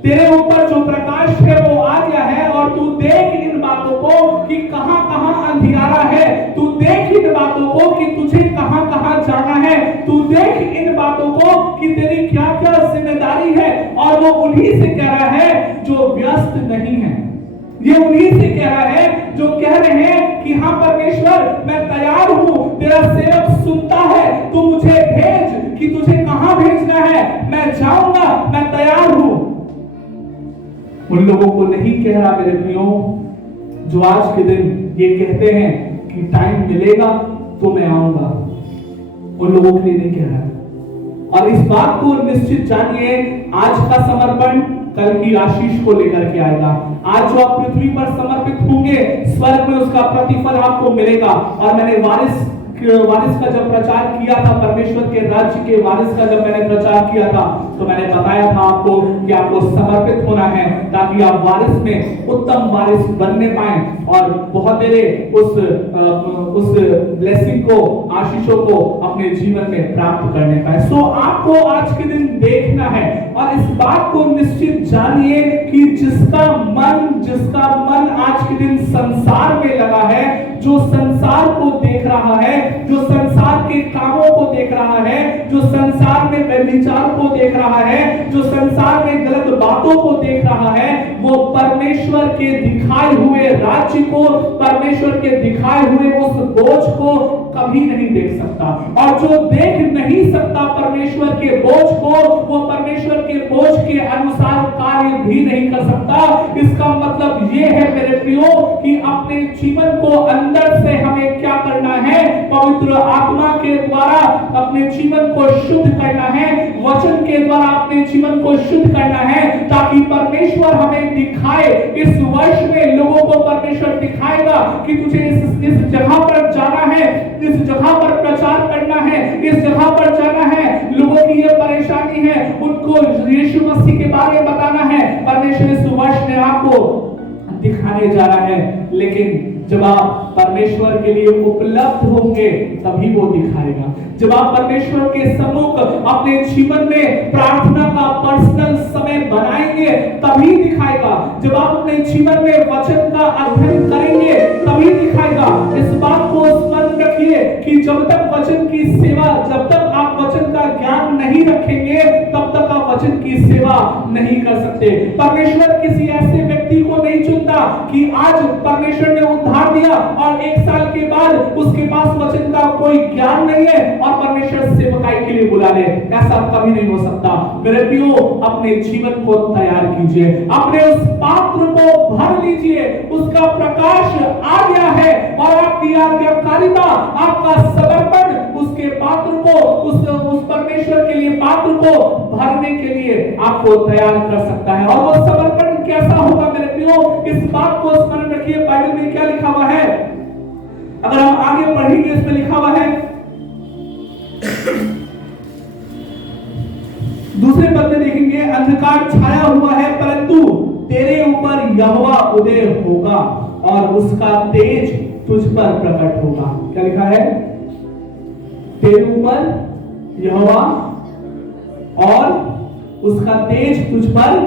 तेरे ऊपर जो प्रकाश है वो आ गया है, और तू देख इन बातों को कि कहां कहां अंधियारा है। तू देख इन बातों को कि तुझे कहां कहां जाना है। तू देख इन बातों को कि तेरी क्या क्या जिम्मेदारी है। और वो उन्हीं से कह रहा है जो व्यस्त नहीं है। ये उन्हीं से कह रहा है जो कह रहे हैं कि हाँ परमेश्वर मैं तैयार हूं, तेरा सेवक सुनता है, तू मुझे भेज कि तुझे कहां भेजना है, मैं जाऊंगा, मैं तैयार हूं। उन लोगों को नहीं कह रहा मेरे प्रियो जो आज के दिन ये कहते हैं कि टाइम मिलेगा तो मैं आऊंगा। उन लोगों के लिए नहीं कह रहा है। और इस बात को निश्चित जानिए, आज का समर्पण कल की आशीष को लेकर के आएगा। आज जो आप पृथ्वी पर समर्पित होंगे, स्वर्ग में उसका प्रतिफल आपको मिलेगा। और मैंने वारिस का जब प्रचार किया था, परमेश्वर के राज्य के वारिस का जब मैंने प्रचार किया था, तो मैंने बताया था आपको कि आपको समर्पित होना है ताकि आप वारिस में उत्तम वारिस बनने पाएं और बहुत देर उस ब्लेसिंग को, आशीषों को अपने जीवन में प्राप्त करने पाए। सो आपको आज के दिन देखना है और इस बात को निश्चित जानिए कि जिसका मन आज के दिन संसार में लगा है, जो संसार को देख रहा है, जो संसार के कामों को देख रहा है, जो संसार में व्यभिचार को देख रहा है, जो संसार में गलत बातों को देख रहा है, वो परमेश्वर के दिखाए हुए राज्य को, परमेश्वर के दिखाए हुए उस बोझ को कभी नहीं देख सकता। और जो देख नहीं सकता परमेश्वर के बोझ को, वो परमेश्वर के बोझ के अनुसार कार्य भी नहीं कर सकता। इसका मतलब ये है मेरे प्रियो कि अपने जीवन को अंदर से हमें क्या करना है? पवित्र आत्मा के द्वारा अपने जीवन को शुद्ध करना है, वचन के द्वारा अपने जीवन को शुद्ध करना है, ताकि परमेश्वर हमें दिखाए। इस वर्ष में लोगों को परमेश्वर दिखाएगा कि तुझे इस जगह पर जाना है, इस जगह पर प्रचार करना है, इस जगह पर जाना है, लोगों की ये परेशानी है, उनको यीशु मसीह के बारे में बताना है। परमेश्वर इस वर्ष में आपको दिखाने जा रहा है, लेकिन जब आप परमेश्वर के लिए उपलब्ध होंगे तभी वो दिखाएगा। जब आप परमेश्वर के सम्मुख अपने जीवन में प्रार्थना का पर्सनल समय बनाएंगे तभी दिखाएगा। जब आप अपने जीवन में वचन का अध्ययन करेंगे तभी दिखाएगा। इस बात को स्मरण रखिए कि जब तक वचन की सेवा, जब तक आप वचन का ज्ञान नहीं रखेंगे तब तक आप वचन की सेवा नहीं कर सकते। परमेश्वर किसी ऐसे व्यक्ति को नहीं चुनता कि आज परमेश्वर ने उद्धार दिया और 1 साल के बाद उसके पास वचन का कोई ज्ञान नहीं है और परमेश्वर सेवकाई के लिए बुला ले। ऐसा कभी नहीं हो सकता। मेरे प्रियो, अपने जीवन को तैयार कीजिए, अपने उस पात्र को भर लीजिए, उसका प्रकाश आ गया है और आपकी आज्ञाकारिता, आपका समर्पण उसके पात्र को, उस परमेश्वर के लिए पात्र को भरने के लिए आपको तैयार कर सकता है। और वो समर्पण कैसा होगा मेरे प्रियो, इस बात को स्मरण रखिए। बाइबल में क्या लिखा हुआ है, अगर हम आगे पढ़ेंगे इसमें लिखा हुआ है, दूसरे पद में देखेंगे, अंधकार छाया हुआ है परंतु तेरे ऊपर यहोवा उदय होगा और उसका तेज तुझ पर प्रकट होगा। क्या लिखा है, तेरे ऊपर यहोवा और उसका तेज तुझ पर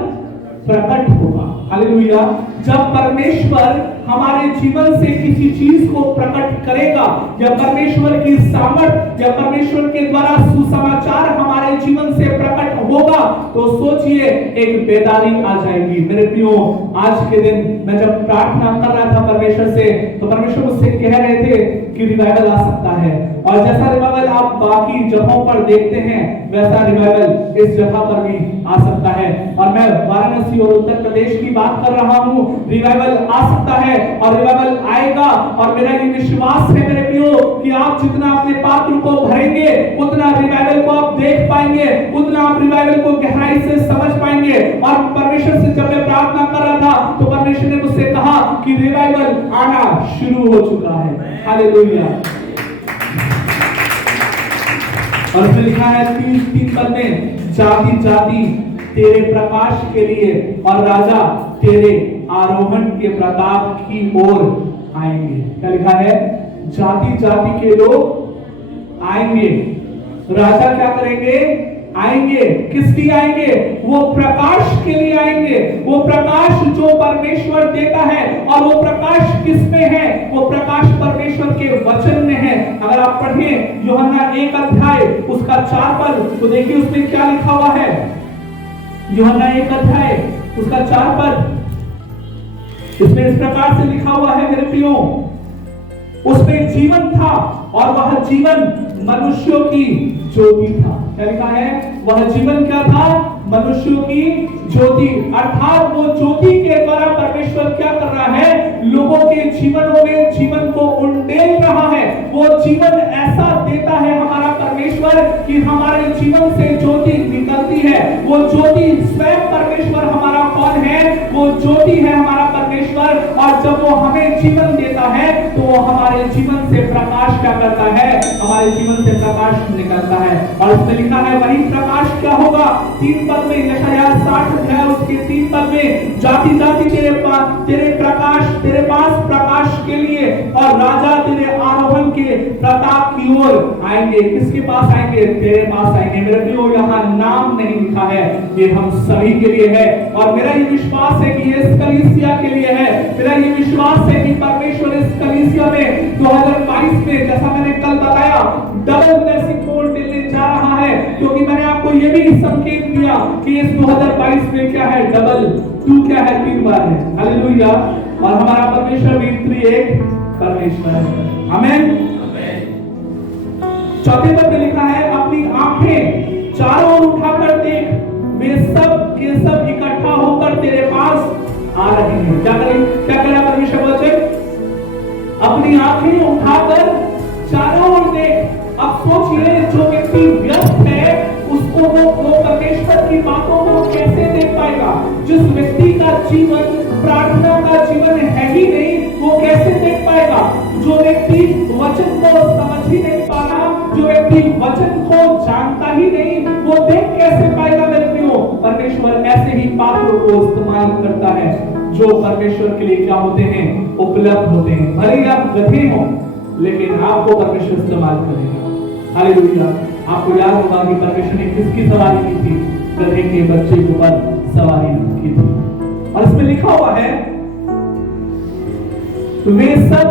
प्रकट होगा। हालेलुया। जब परमेश्वर हमारे जीवन से किसी चीज को प्रकट करेगा, जब परमेश्वर की सामर्थ या परमेश्वर के द्वारा सुसमाचार हमारे जीवन से प्रकट होगा तो सोचिए एक बेदारी आ जाएगी। मेरे प्रियो, आज के दिन मैं जब प्रार्थना कर रहा था परमेश्वर से, तो परमेश्वर मुझसे कह रहे थे कि रिवाइवल आ सकता है, और जैसा रिवाइवल आप बाकी जगहों पर देखते हैं वैसा रिवाइवल इस जगह पर भी आ सकता है। और मैं वाराणसी और उत्तर प्रदेश की बात कर रहा हूं। रिवाइवल आ सकता है और रिवाइवल आएगा, और मेरा ये विश्वास है मेरे प्रियो कि आप जितना अपने पात्र को भरेंगे उतना रिवाइवल को आप देख पाएंगे, उतना आप रिवाइवल को गहराई से समझ पाएंगे। और परमेश्वर से जब मैं प्रार्थना कर रहा था तो परमेश्वर ने मुझसे कहा कि रिवाइवल आना शुरू हो चुका है। हालेलुया। और फिर लिखा है 3 पद में, जाति जाति तेरे प्रकाश के लिए और राजा तेरे आरोहण के प्रताप की ओर आएंगे। क्या लिखा है, जाति जाति के लोग आएंगे, राजा क्या करेंगे, आएंगे। किस लिए आएंगे, वो प्रकाश के लिए आएंगे। वो प्रकाश जो परमेश्वर देता है, और वो प्रकाश किस में है, वो प्रकाश परमेश्वर के वचन में है। अगर आप पढ़ें यूहन्ना 1 अध्याय उसका 4 पद, तो देखिए उसमें क्या लिखा हुआ है। यूहन्ना 1 अध्याय उसका 4 पद, इसमें इस प्रकार से लिखा हुआ है मेरे प्रियो, उसमें जीवन था और वह जीवन मनुष्यों की ज्योति था। क्या लिखा है, वह जीवन क्या था, मनुष्यों की ज्योति। अर्थात वो ज्योति के द्वारा परमेश्वर क्या कर रहा है, लोगों के जीवनों में जीवन को उंडेल रहा है। वो जीवन ऐसा देता है हमारा परमेश्वर कि हमारे जीवन से ज्योति निकलती है। वो ज्योति स्वयं परमेश्वर हमारा कौन है, वो ज्योति है हमारा परमेश्वर। और जब वो हमें जीवन देता है तो वो हमारे जीवन से प्रकाश क्या करता है, हमारे जीवन से प्रकाश निकलता है। और उसमें लिखा है वही प्रकाश क्या होगा, 3 पद में, यशायाह 60 अध्याय उसके 3 पद में, जाति जाति तेरे पास प्रकाश के लिए और राजा तेरे आरोहण के प्रताप की ओर आएंगे। किसके पास आएंगे, तेरे पास आएंगे। मेरे प्रियो, यहाँ नाम नहीं लिखा है, ये हम सभी के लिए है। और मेरा ये विश्वास है कि ये इस कलीसिया के लिए है। मेरा ये विश्वास है कि परमेश्वर इस कलीसिया में 2022 में, जैसा मैंने कल बताया, डबल ब्लेसिंग बोल देने जा रहा है। क्योंकि मैंने आपको ये भी संकेत दिया कि इस 2022 में क्या है, डबल 2 क्या है, 3 बार है। हालेलुया। और हमारा परमेश्वर भी त्रिएक परमेश्वर है। आमीन। चौथे पद में लिखा है, अपनी आंखें चारों ओर उठाकर देख, वे सब के सब इकट्ठा होकर तेरे पास आ रहे हैं। क्या करें परमेश्वर बच्चे, अपनी आंखें उठाकर चारों ओर देख। अब सोचिए, जो व्यक्ति व्यस्त है उसको वो परमेश्वर की बातों को कैसे देख पाएगा। जिस व्यक्ति का जीवन प्रार्थना का जीवन है ही नहीं, वो कैसे देख पाएगा। वचन को समझ ही नहीं पा रहा, जो व्यक्ति वचन को जानता ही नहीं, वो देख कैसे पाएगा मेरे प्रियो? परमेश्वर ऐसे ही पात्रों को इस्तेमाल करता है जो परमेश्वर के लिए क्या होते हैं? उपलब्ध होते हैं। भले ही आप गधे हो, लेकिन आपको परमेश्वर इस्तेमाल करेगा। हालेलुया। आपको याद होगा कि परमेश्वर ने किसकी सवारी की थी? गधे के बच्चे के ऊपर सवारी की थी। और इसमें लिखा हुआ है, वे सब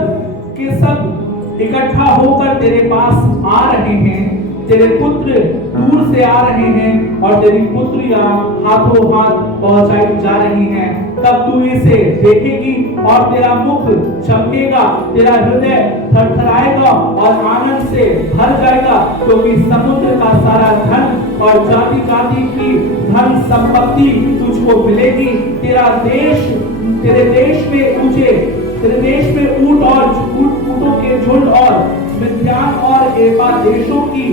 के सब इकट्ठा होकर तेरे पास आ रहे हैं, तेरे पुत्र दूर से आ रहे हैं और तेरी पुत्रियां हाथों हाथ पहुंचाई जा रही हैं। तब तू इसे देखेगी और तेरा मुख चमकेगा, तेरा हृदय थरथराएगा और आनंद से भर जाएगा, क्योंकि समुद्र का सारा धन और जाति जाति की धन संपत्ति तुझको मिलेगी। तेरे देश में ऊंटों के झुंड और मिद्यान और एबा देशों की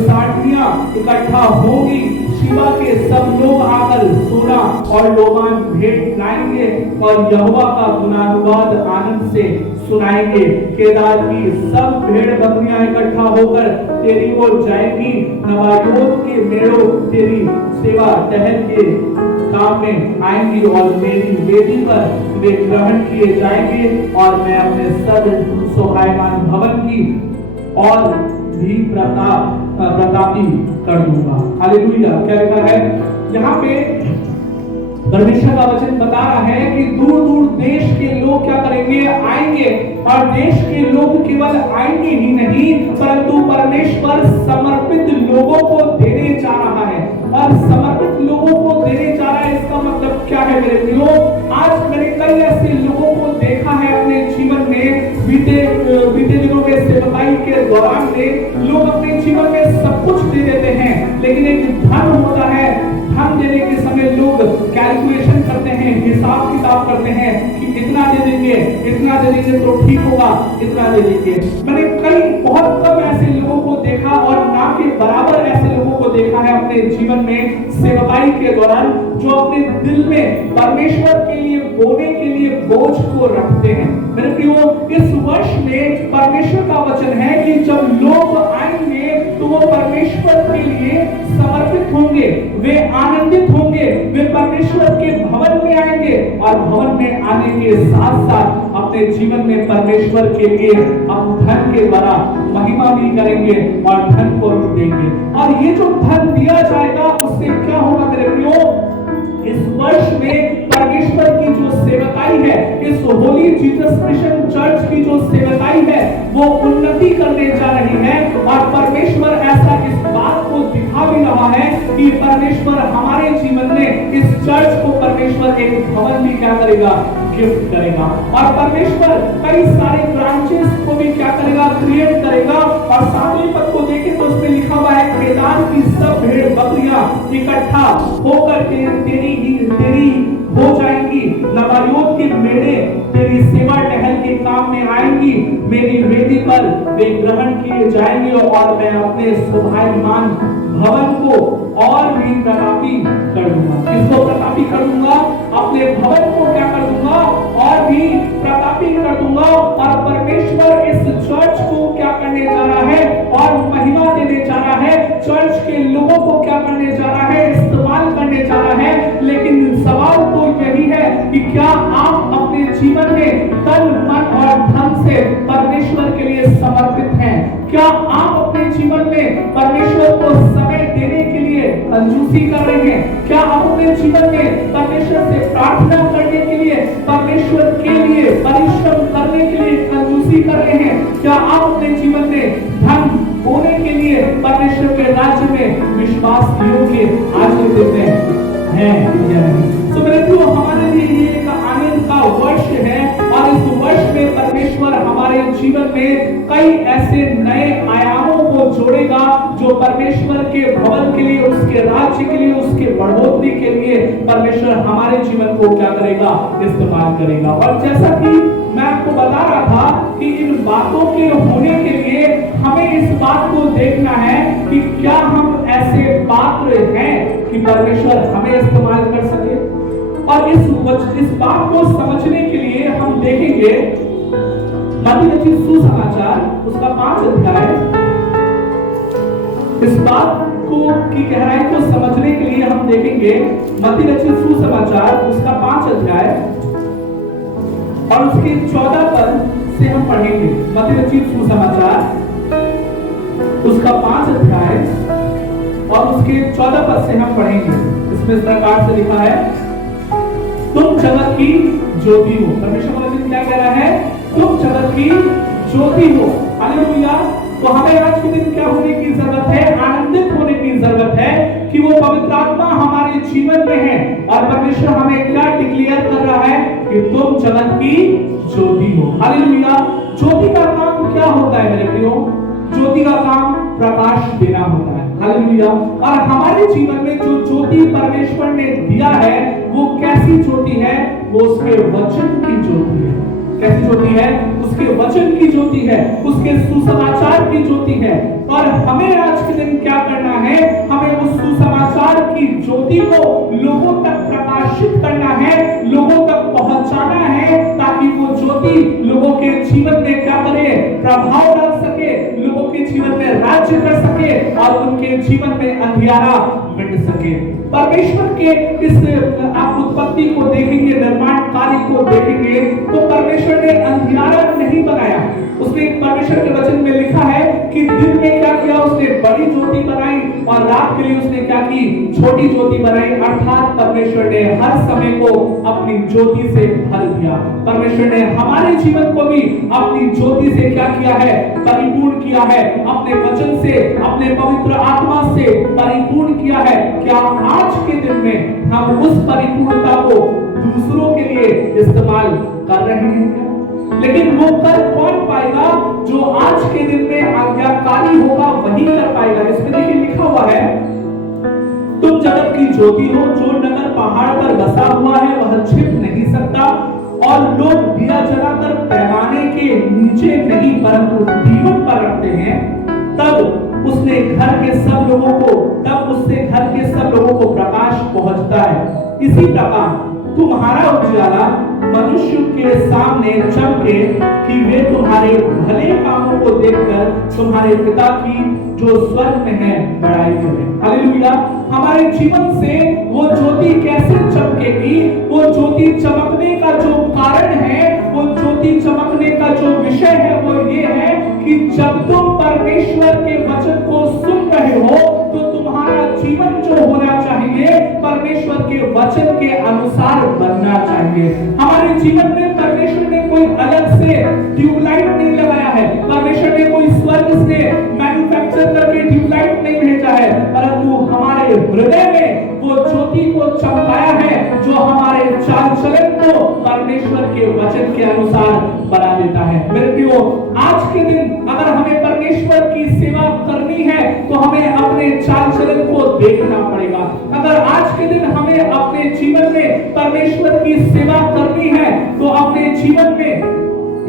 साठियां इकट्ठा होगी। शिवा के सब लोग आकर सोना और लोबान भेंट लाएंगे और यहोवा का गुणानुवाद आनंद से सुनाएंगे। केदार की सब भेड़ बकरियां इकट्ठा होकर तेरी ओर जाएंगी। नबायोत के मेढ़ों तेरी सेवा टहल के काम में आएंगी और मेरी वेदी पर वे ग्रहण किए जाएंगे और मैं अपने सब शोभायमान भवन की और भी प्रतापी कर दूंगा। हालेलुया। क्या लिखा है यहाँ पे? परमेश्वर का वचन बता रहा है कि दूर दूर देश के लोग क्या करेंगे? आएंगे। और देश के लोग केवल आएंगे ही नहीं, परंतु परमेश्वर समर्पित लोगों को देने जा रहा है। और समर्पित लोगों को देने जा रहा है, इसका मतलब क्या है मेरे प्रियो? आज मैंने कई ऐसे लोगों को देखा है अपने जीवन में, बीते दिनों में सेवकाई के दौरान में लोग अपने जीवन में सब कुछ दे देते हैं, लेकिन एक धन होता है, धन देने के समय लोग कैलकुलेशन करते हैं, हिसाब किताब करते हैं कि इतना दे देंगे तो ठीक होगा, इतना दे देंगे। मैंने बहुत कम ऐसे लोगों को देखा और ना के बराबर ऐसे लोगों को देखा है अपने जीवन में सेवकाई के दौरान, जो अपने दिल में परमेश्वर के लिए बोने के लिए बोझ को रखते हैं। मेरे प्रियो, इस वर्ष में परमेश्वर का वचन है कि जब लोग आएंगे तो वो परमेश्वर के लिए समर्पित होंगे, वे आनंदित होंगे, वे परमेश्वर के भवन में आएंगे और भवन में आने के साथ साथ अपने जीवन में परमेश्वर के लिए हम धन के द्वारा महिमा भी करेंगे और धन को भी देंगे। और ये जो धन दिया जाएगा उससे क्या होगा मेरे प्रियो? इस वर्ष में परमेश्वर की जो सेवकाई है, इस होली जीसस मिशन चर्च की जो सेवकाई है, वो उन्नति करने जा रही है। और परमेश्वर ऐसा इस बात को दिखा भी रहा है कि परमेश्वर हमारे जीवन में इस चर्च को परमेश्वर एक भवन भी क्या करेगा? गिफ्ट करेगा। और परमेश्वर कई सारे ब्रांचेस को भी क्या करेगा? क्रिएट करेगा। और 7वें पद को देखें तो उसमें लिखा हुआ है, केदार की सब भेड़ बकरियां इकट्ठा होकर तेरी हो जाएंगी। नबायोत के मेढ़े तेरी सेवा टहल के काम में आएंगी। मेरी वेदी पर वे ग्रहण किए जाएंगे और मैं अपने शोभायमान भवन को और भी प्रतापी कर दूंगा। किसको प्रतापी कर दूंगा? अपने भवन को क्या कर दूंगा? और भी प्रतापी कर दूंगा। और परमेश्वर इस चर्च को क्या करने जा रहा है? और महिमा देने जा रहा है। चर्च के लोगों को क्या करने जा रहा है? इस्तेमाल करने जा रहा है। लेकिन सवाल तो यही है कि क्या आप अपने जीवन में तन मन और धन से परमेश्वर के लिए समर्पित हैं? क्या आप अपने जीवन में परमेश्वर को समय देने के लिए कंजूसी कर रहे हैं? क्या आप अपने जीवन में परमेश्वर से प्रार्थना करने के लिए, परमेश्वर के लिए परिश्रम करने के लिए कंजूसी कर रहे हैं? क्या आप अपने जीवन में धन होने के लिए परमेश्वर के राज्य में विश्वास योग्य आज के दिन में है या नहीं? तो मेरे प्रियो, हमारे लिए ये एक आनंद का वर्ष है और इस वर्ष में परमेश्वर हमारे जीवन में कई ऐसे नए आयामों को जोड़ेगा जो परमेश्वर के भवन के लिए, उसके राज्य के लिए, उसके बढ़ोतरी के लिए परमेश्वर हमारे जीवन को क्या करेगा? इस्तेमाल करेगा। और जैसा कि मैं आपको बता रहा था कि इन बातों के होने के लिए हमें इस बात को देखना है कि क्या हम ऐसे पात्र हैं कि परमेश्वर हमें इस्तेमाल कर सके। और इस बात को समझने के लिए हम देखेंगे मत्ती रचित सुसमाचार उसका 5 अध्याय। इस बात को की गहराई को समझने के लिए हम देखेंगे मत्ती रचित सुसमाचार उसका 5 अध्याय और उसके 14 पद से हम पढ़ेंगे। मत्ती रचित सुसमाचार उसका 5 अध्याय और उसके 14 पद से हम पढ़ेंगे। इसमें इस प्रकार से लिखा है, तुम जगत की ज्योति हो। परमेश्वर का वचन क्या कह रहा है? तुम जगत की ज्योति हो। हालेलुया। तो हमें आज के दिन क्या होने की जरूरत है? आनंदित होने की जरूरत है कि वो पवित्र आत्मा हमारे जीवन में है और परमेश्वर हमें क्या डिक्लेयर कर रहा है कि तुम जगत की ज्योति हो। हालेलुया। ज्योति का काम क्या होता है मेरे प्रियो? ज्योति का काम प्रकाश देना होता है। हालेलुया। और हमारे जीवन में जो ज्योति परमेश्वर ने दिया है वो कैसी ज्योति है? वो उसके वचन की ज्योति है। कैसी ज्योति है? उसके वचन की ज्योति है, उसके सुसमाचार की ज्योति है। और हमें आज के दिन क्या करना है? हमें उस सुसमाचार की ज्योति को लोगों तक प्रकाशित करना है, लोगों तक पहुंचाना है, ताकि वो ज्योति लोगों के जीवन में क्या करे? प्रभाव डाल सके, लोगों के जीवन में राज्य कर सके और उनके जीवन में अंधियारा मिट सके। परमेश्वर के इस आप उत्पत्ति को देखेंगे, निर्माण कार्य को देखेंगे, तो परमेश्वर ने अंधियारा नहीं बनाया। उसने परमेश्वर के वचन में लिखा है कि दिन में क्या किया? उसने बड़ी ज्योति बनाई और रात के लिए उसने क्या की? छोटी ज्योति बनाई। अर्थात परमेश्वर ने हर समय को अपनी ज्योति से भर दिया। परमेश्वर ने हमारे जीवन को भी अपनी ज्योति से क्या किया है? परिपूर्ण किया है। अपने वचन से, अपने पवित्र आत्मा से परिपूर्ण किया है। क्या आज के दिन में हम उस परिपूर्णता को दूसरों के लिए इस्तेमाल कर रहे हैं? लेकिन वो कर कौन पाएगा? जो आज के दिन में आज्ञाकारी होगा वही कर पाएगा। इसमें देखिए लिखा हुआ है, तुम जगत की ज्योति हो। जो नगर पहाड़ पर बसा हुआ है वह छिप नहीं सकता और लोग दिया जलाकर पैमाने के नीचे नहीं परंतु दीवट पर रखते हैं। तब उससे घर के सब लोगों को प्रकाश पहुंचता है। इसी प्रकार तुम्हारा उजाला मनुष्य के सामने चमके कि वे तुम्हारे भले कामों को देखकर तुम्हारे पिता की जो स्वर्ग में है बड़ाई करें। हालेलुया। हमारे जीवन से वो ज्योति कैसे चमकेगी? वो ज्योति चमकने का जो कारण है, वो ज्योति चमकने का जो विषय है वो ये है कि जब तुम परमेश्वर के वचन को सुन रहे हो तो तुम्हारा जीवन जो होना चाहिए परमेश्वर के वचन के अनुसार बनना चाहिए। हमारे जीवन में परमेश्वर ने कोई अलग से ट्यूबलाइट नहीं लगाया है। परमेश्वर ने कोई स्वर्ग से मैन्युफैक्चर करके ट्यूबलाइट नहीं भेजा है, परंतु हमारे हृदय में वो ज्योति को चमकाया है जो हमारे चाल चलन को परमेश्वर के वचन के अनुसार बना देता है। मेरे प्रियो, आज के दिन अगर हमें परमेश्वर की सेवा करनी है तो हमें अपने चाल चलन को देखना पड़ेगा। अगर आज के दिन हमें अपने जीवन में परमेश्वर की सेवा करनी है तो अपने जीवन में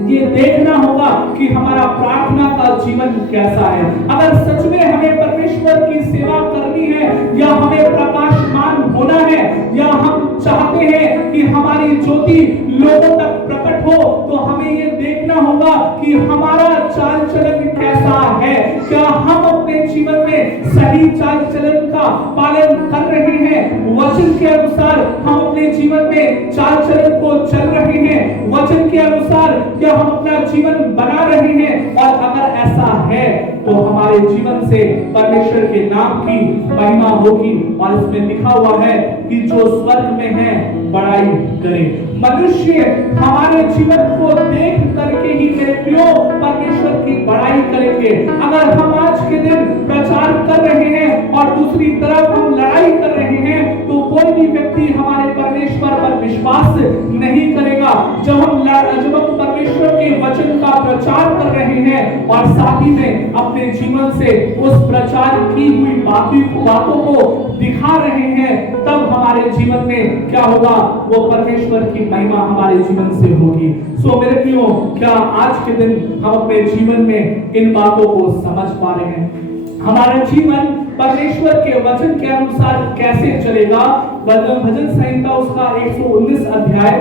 ये देखना होगा कि हमारा प्रार्थना का जीवन कैसा है। अगर सच में हमें परमेश्वर की सेवा करनी है या हमें प्रकाशमान होना है या हम चाहते हैं कि हमारी ज्योति लोगों तक प्रकट हो, तो हमें ये देखना होगा कि हमारा चाल चलन कैसा है। क्या हम अपने जीवन में सही चाल चलन का पालन कर रहे हैं? वचन के अनुसार हम अपने जीवन में चाल चलन को चल रहे हैं? वचन के अनुसार क्या हम अपना जीवन बना रहे हैं? और अगर ऐसा है तो हमारे जीवन से परमेश्वर के नाम की महिमा होगी। और इसमें लिखा हुआ है कि जो स्वर्ग में है बड़ाई करे। मनुष्य हमारे जीवन को देख करके ही मेरे प्रियो परमेश्वर की बड़ाई करेंगे। अगर हम आज के दिन प्रचार कर रहे हैं और दूसरी तरफ हम लड़ाई कर रहे हैं तो कोई भी व्यक्ति हमारे परमेश्वर पर विश्वास नहीं करेगा। जब हम परमेश्वर के वचन का प्रचार कर रहे हैं और साथ ही में अपने जीवन से उस प्रचार की हुई बातों को दिखा रहे हैं, तब हमारे जीवन में क्या होगा? वो परमेश्वर की महिमा हमारे जीवन से होगी। सो मेरे प्रियो, क्या आज के दिन हम अपने जीवन में इन बातों को समझ पा रहे हैं? हमारा जीवन परमेश्वर के वचन के अनुसार कैसे चलेगा? भजन संहिता उसका 119 अध्याय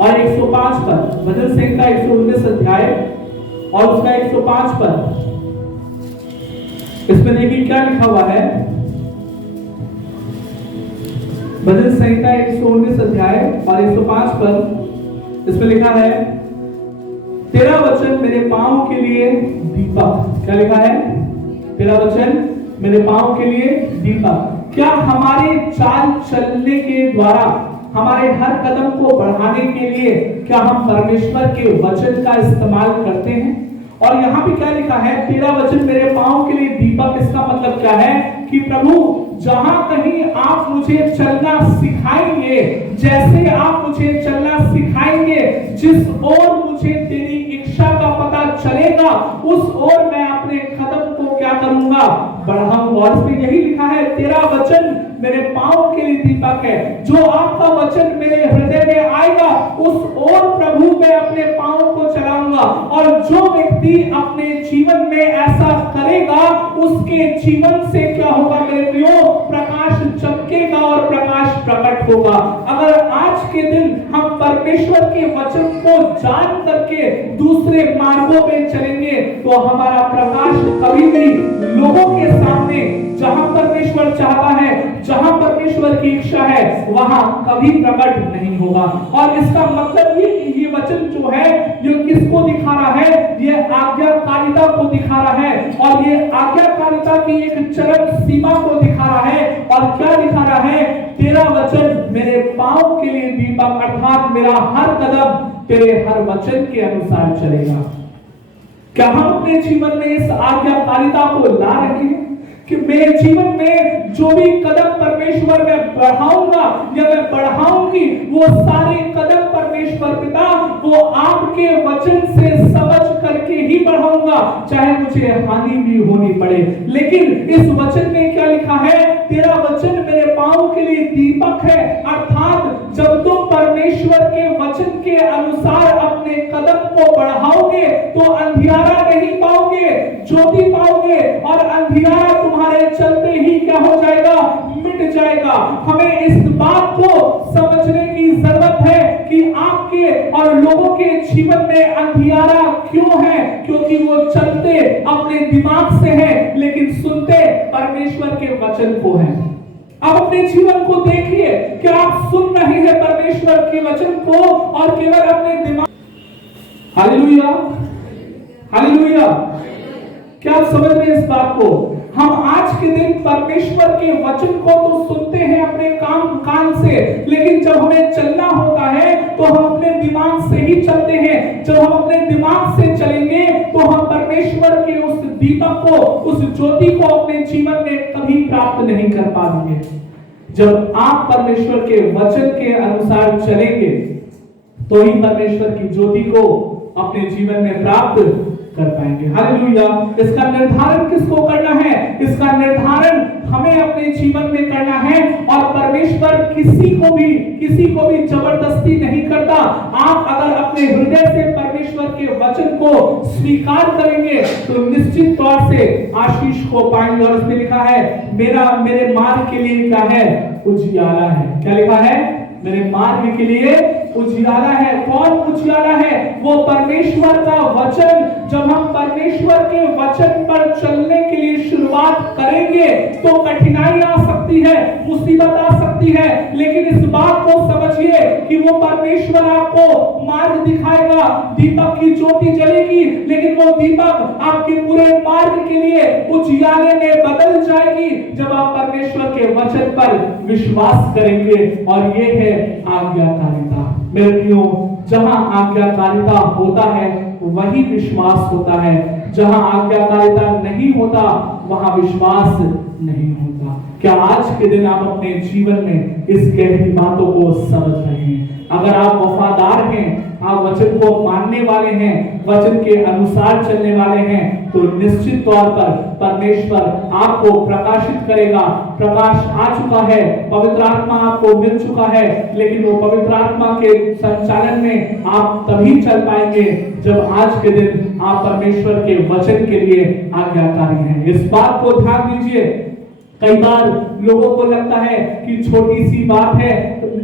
और 105 पर, भजन संहिता 119 अध्याय और उसका 105 पद। इसमें देखिए क्या लिखा हुआ है। भजन संहिता 119 अध्याय और 105 पद। इसमें लिखा है, तेरा वचन मेरे पांव के लिए दीपक। क्या लिखा है? तेरा वचन मेरे पांव के लिए दीपक। क्या हमारे चाल चलने के द्वारा, हमारे हर कदम को बढ़ाने के लिए क्या हम परमेश्वर के वचन का इस्तेमाल करते हैं? और यहाँ पे क्या लिखा है? तेरा वचन मेरे पांव के लिए दीपक। इसका मतलब क्या है कि प्रभु जहां कहीं आप मुझे चलना सिखाएंगे, जैसे आप मुझे चलना सिखाएंगे, जिस ओर मुझे तेरी इच्छा का पता चलेगा, उस ओर मैं अपने कदम को क्या करूंगा? बढ़ाऊंगा। और इसमें यही लिखा है, तेरा वचन मेरे पांव के लिए दीपक है। जो आपका वचन मेरे हृदय में आएगा, उस ओर प्रभु मैं अपने पांव को चलाऊंगा। और जो व्यक्ति अपने जीवन में ऐसा करेगा, उसके जीवन से क्या होगा मेरे प्रियो? प्रकाश चमकेगा और प्रकाश प्रकट होगा। अगर आज के दिन हम परमेश्वर के वचन को जान करके दूसरे मार्गों पे चलेंगे, तो हमारा प्रकाश कभी भी लोगों के सामने, जहां परमेश्वर चाहता है, जहां परमेश्वर की इच्छा है, वहां कभी प्रकट नहीं होगा। और इसका मतलब ये वचन जो है, ये किसको दिखा रहा है? ये आज्ञाकारिता को दिखा रहा है। और ये आज्ञाकारिता की एक चरम सीमा को दिखा रहा है। और क्या दिखा रहा है? तेरा वचन मेरे पांव के लिए दीपक, अर्थात मेरा हर कदम तेरे हर वचन के अनुसार चलेगा। क्या हम अपने जीवन में इस आज्ञाकारिता को ला रहे हैं कि मेरे जीवन में जो भी कदम परमेश्वर में बढ़ाऊंगा या मैं बढ़ाऊंगी, वो सारे कदम परमेश्वर पिता वो आपके वचन से समझ करके ही बढ़ाऊंगा, चाहे मुझे हानि भी होनी पड़े। लेकिन इस वचन में क्या लिखा है? तेरा वचन मेरे पांव के लिए दीपक है। अर्थात जब तुम परमेश्वर के वचन के अनुसार अपने कदम को बढ़ाओगे, तो अंधियारा नहीं पाओगे, ज्योति पाओगे। और अंधियारा तुम्हारे चलते ही क्या हो जाएगा? मिट जाएगा। हमें इस बात को समझने की जरूरत है कि आपके और लोगों के जीवन में अंधियारा क्यों है? क्योंकि वो चलते अपने दिमाग से है, लेकिन सुनते परमेश्वर के वचन को है। आप अपने जीवन को देखिए, क्या आप सुन रहे हैं परमेश्वर के वचन को और केवल अपने दिमाग? Hallelujah, hallelujah. क्या आप समझ रहे हैं इस बात को? हम आज के दिन परमेश्वर के वचन को तो सुनते हैं अपने कान से, लेकिन जब हमें चलना होता है तो हम अपने दिमाग से ही चलते हैं। जब हम अपने दिमाग से चलेंगे तो हम परमेश्वर के उस दीपक को, उस ज्योति को अपने जीवन में कभी प्राप्त नहीं कर पाएंगे। जब आप परमेश्वर के वचन के अनुसार चलेंगे, तो ही परमेश्वर की ज्योति को अपने जीवन में प्राप्त कर पाएंगे। हालेलुया। इसका निर्धारण किसको करना है? इसका निर्धारण हमें अपने जीवन में करना है। और परमेश्वर किसी को भी जबरदस्ती नहीं करता। आप अगर अपने हृदय से परमेश्वर के वचन को स्वीकार करेंगे, तो निश्चित तौर से आशीष को पाएंगे। और उसमें लिखा है, मेरे मार्ग के लिए क्या है? उजियाला है। क्या लिखा है? मेरे मार्ग के लिए उजियाला है। कौन उजियाला है? वो परमेश्वर का वचन। जब हम परमेश्वर के वचन पर चलने के लिए शुरुआत करेंगे, तो कठिनाई आ सकती है, मुसीबत आ सकती है, लेकिन इस बात को समझिए कि वो परमेश्वर आपको मार्ग दिखाएगा। दीपक की ज्योति जलेगी, लेकिन वो दीपक आपके पूरे मार्ग के लिए उजियाले में बदल जाएगी, जब आप परमेश्वर के वचन पर विश्वास करेंगे। और ये है आज्ञाकारिता। मेरे प्रियो, जहां आज्ञाकारिता होता है वही विश्वास होता है। जहां आज्ञाकारिता नहीं होता, वहां विश्वास नहीं होता। क्या आज के दिन आप अपने जीवन में इस गहरी बातों को समझ रहे हैं? अगर आप वफादार हैं, आप वचन को मानने वाले हैं, वचन के अनुसार चलने वाले हैं, तो निश्चित तौर पर परमेश्वर आपको प्रकाशित करेगा। प्रकाश आ चुका है, पवित्र आत्मा आपको मिल चुका है, लेकिन वो पवित्र आत्मा के संचालन में आप तभी चल पाएंगे जब आज के दिन आप परमेश्वर के वचन के लिए आज्ञाकारी हैं। इस बात को ध्यान दीजिए, कई बार लोगों को लगता है कि छोटी सी बात है,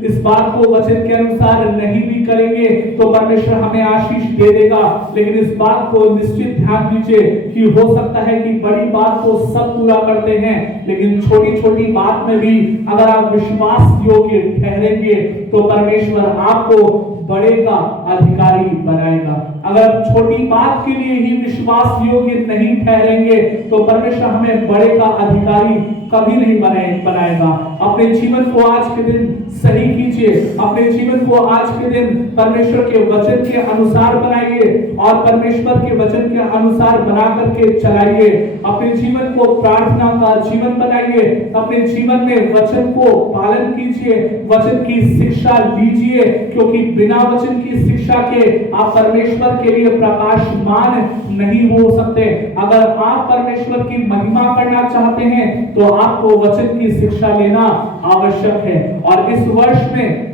इस बात को वचन के अनुसार नहीं भी करेंगे तो परमेश्वर हमें आशीष दे देगा। लेकिन इस बात को निश्चित ध्यान दीजिए कि हो सकता है कि बड़ी बात को सब पूरा करते हैं, लेकिन छोटी छोटी बात में भी अगर आप विश्वास योग्य ठहरेंगे तो परमेश्वर आपको बड़े का अधिकारी बनाएगा। अगर छोटी बात के लिए ही विश्वास योग्य नहीं ठहरेंगे तो परमेश्वर हमें बड़े का अधिकारी कभी नहीं बनाएगा। अपने जीवन को आज के दिन सही कीजिए, अपने जीवन को आज के दिन परमेश्वर के वचन के अनुसार बनाइए और परमेश्वर के वचन के अनुसार बना करके चलाइए। अपने जीवन को प्रार्थना का जीवन बनाइए, अपने जीवन में वचन को पालन कीजिए, वचन की शिक्षा लीजिए, क्योंकि बिना वचन की शिक्षा के आप परमेश्वर के लिए प्रकाशमान नहीं हो सकते। अगर आप परमेश्वर की महिमा करना चाहते हैं तो आपको वचन की शिक्षा लेना आवश्यक है। और इस वर्ष में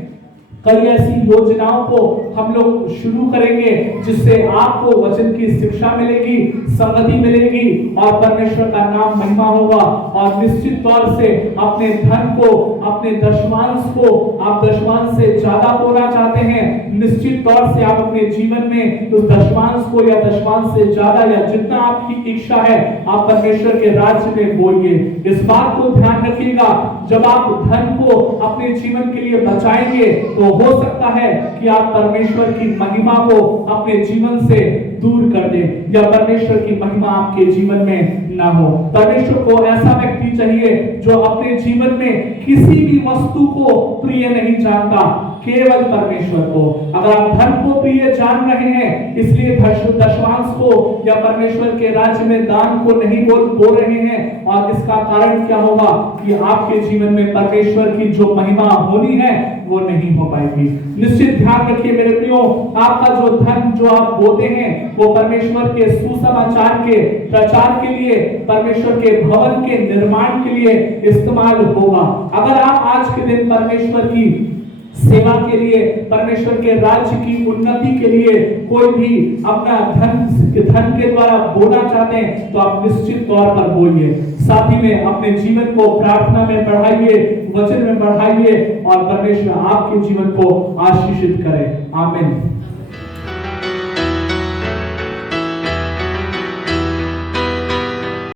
कई ऐसी योजनाओं को हम लोग शुरू करेंगे जिससे आपको वचन की शिक्षा मिलेगी, संगति मिलेगी और परमेश्वर का नाम महिमा होगा। और निश्चित तौर से अपने धन को, अपने दशमांश को आप दशमांश से ज्यादा बोना चाहते हैं, निश्चित तौर से आप अपने जीवन में उस दशमांश को या दशमांश से ज्यादा या जितना आपकी इच्छा है आप परमेश्वर के राज्य में बोइए। इस बात को ध्यान रखिएगा, जब आप धन को अपने जीवन के लिए बचाएंगे तो हो सकता है कि आप परमेश्वर की महिमा को अपने जीवन से दूर कर दें या परमेश्वर की महिमा आपके जीवन में ना हो। परमेश्वर को ऐसा व्यक्ति चाहिए जो अपने जीवन में किसी भी वस्तु को प्रिय नहीं जानता, केवल परमेश्वर को। अगर आप धन को प्रिय जान रहे हैं इसलिए दशमांश को या परमेश्वर के राज्य में दान को नहीं बोल रहे हैं, और इसका कारण क्या होगा कि आपके जीवन में परमेश्वर की जो महिमा होनी है वो नहीं हो पाएगी। निश्चित ध्यान रखिए मेरे प्रियो, आपका जो धन जो आप बोते हैं वो परमेश्वर के सुसमाचार के प्रचार के लिए, परमेश्वर के भवन के निर्माण के लिए इस्तेमाल होगा। अगर आप आज के दिन परमेश्वर की सेवा के लिए, परमेश्वर के राज्य की उन्नति के लिए कोई भी अपना धन के द्वारा बोना चाहते हैं तो आप निश्चित तौर पर बोइए। साथ ही में अपने जीवन को प्रार्थना में बढ़ाइए, वचन में बढ़ाइए और परमेश्वर आपके जीवन को आशीषित करे। आमीन।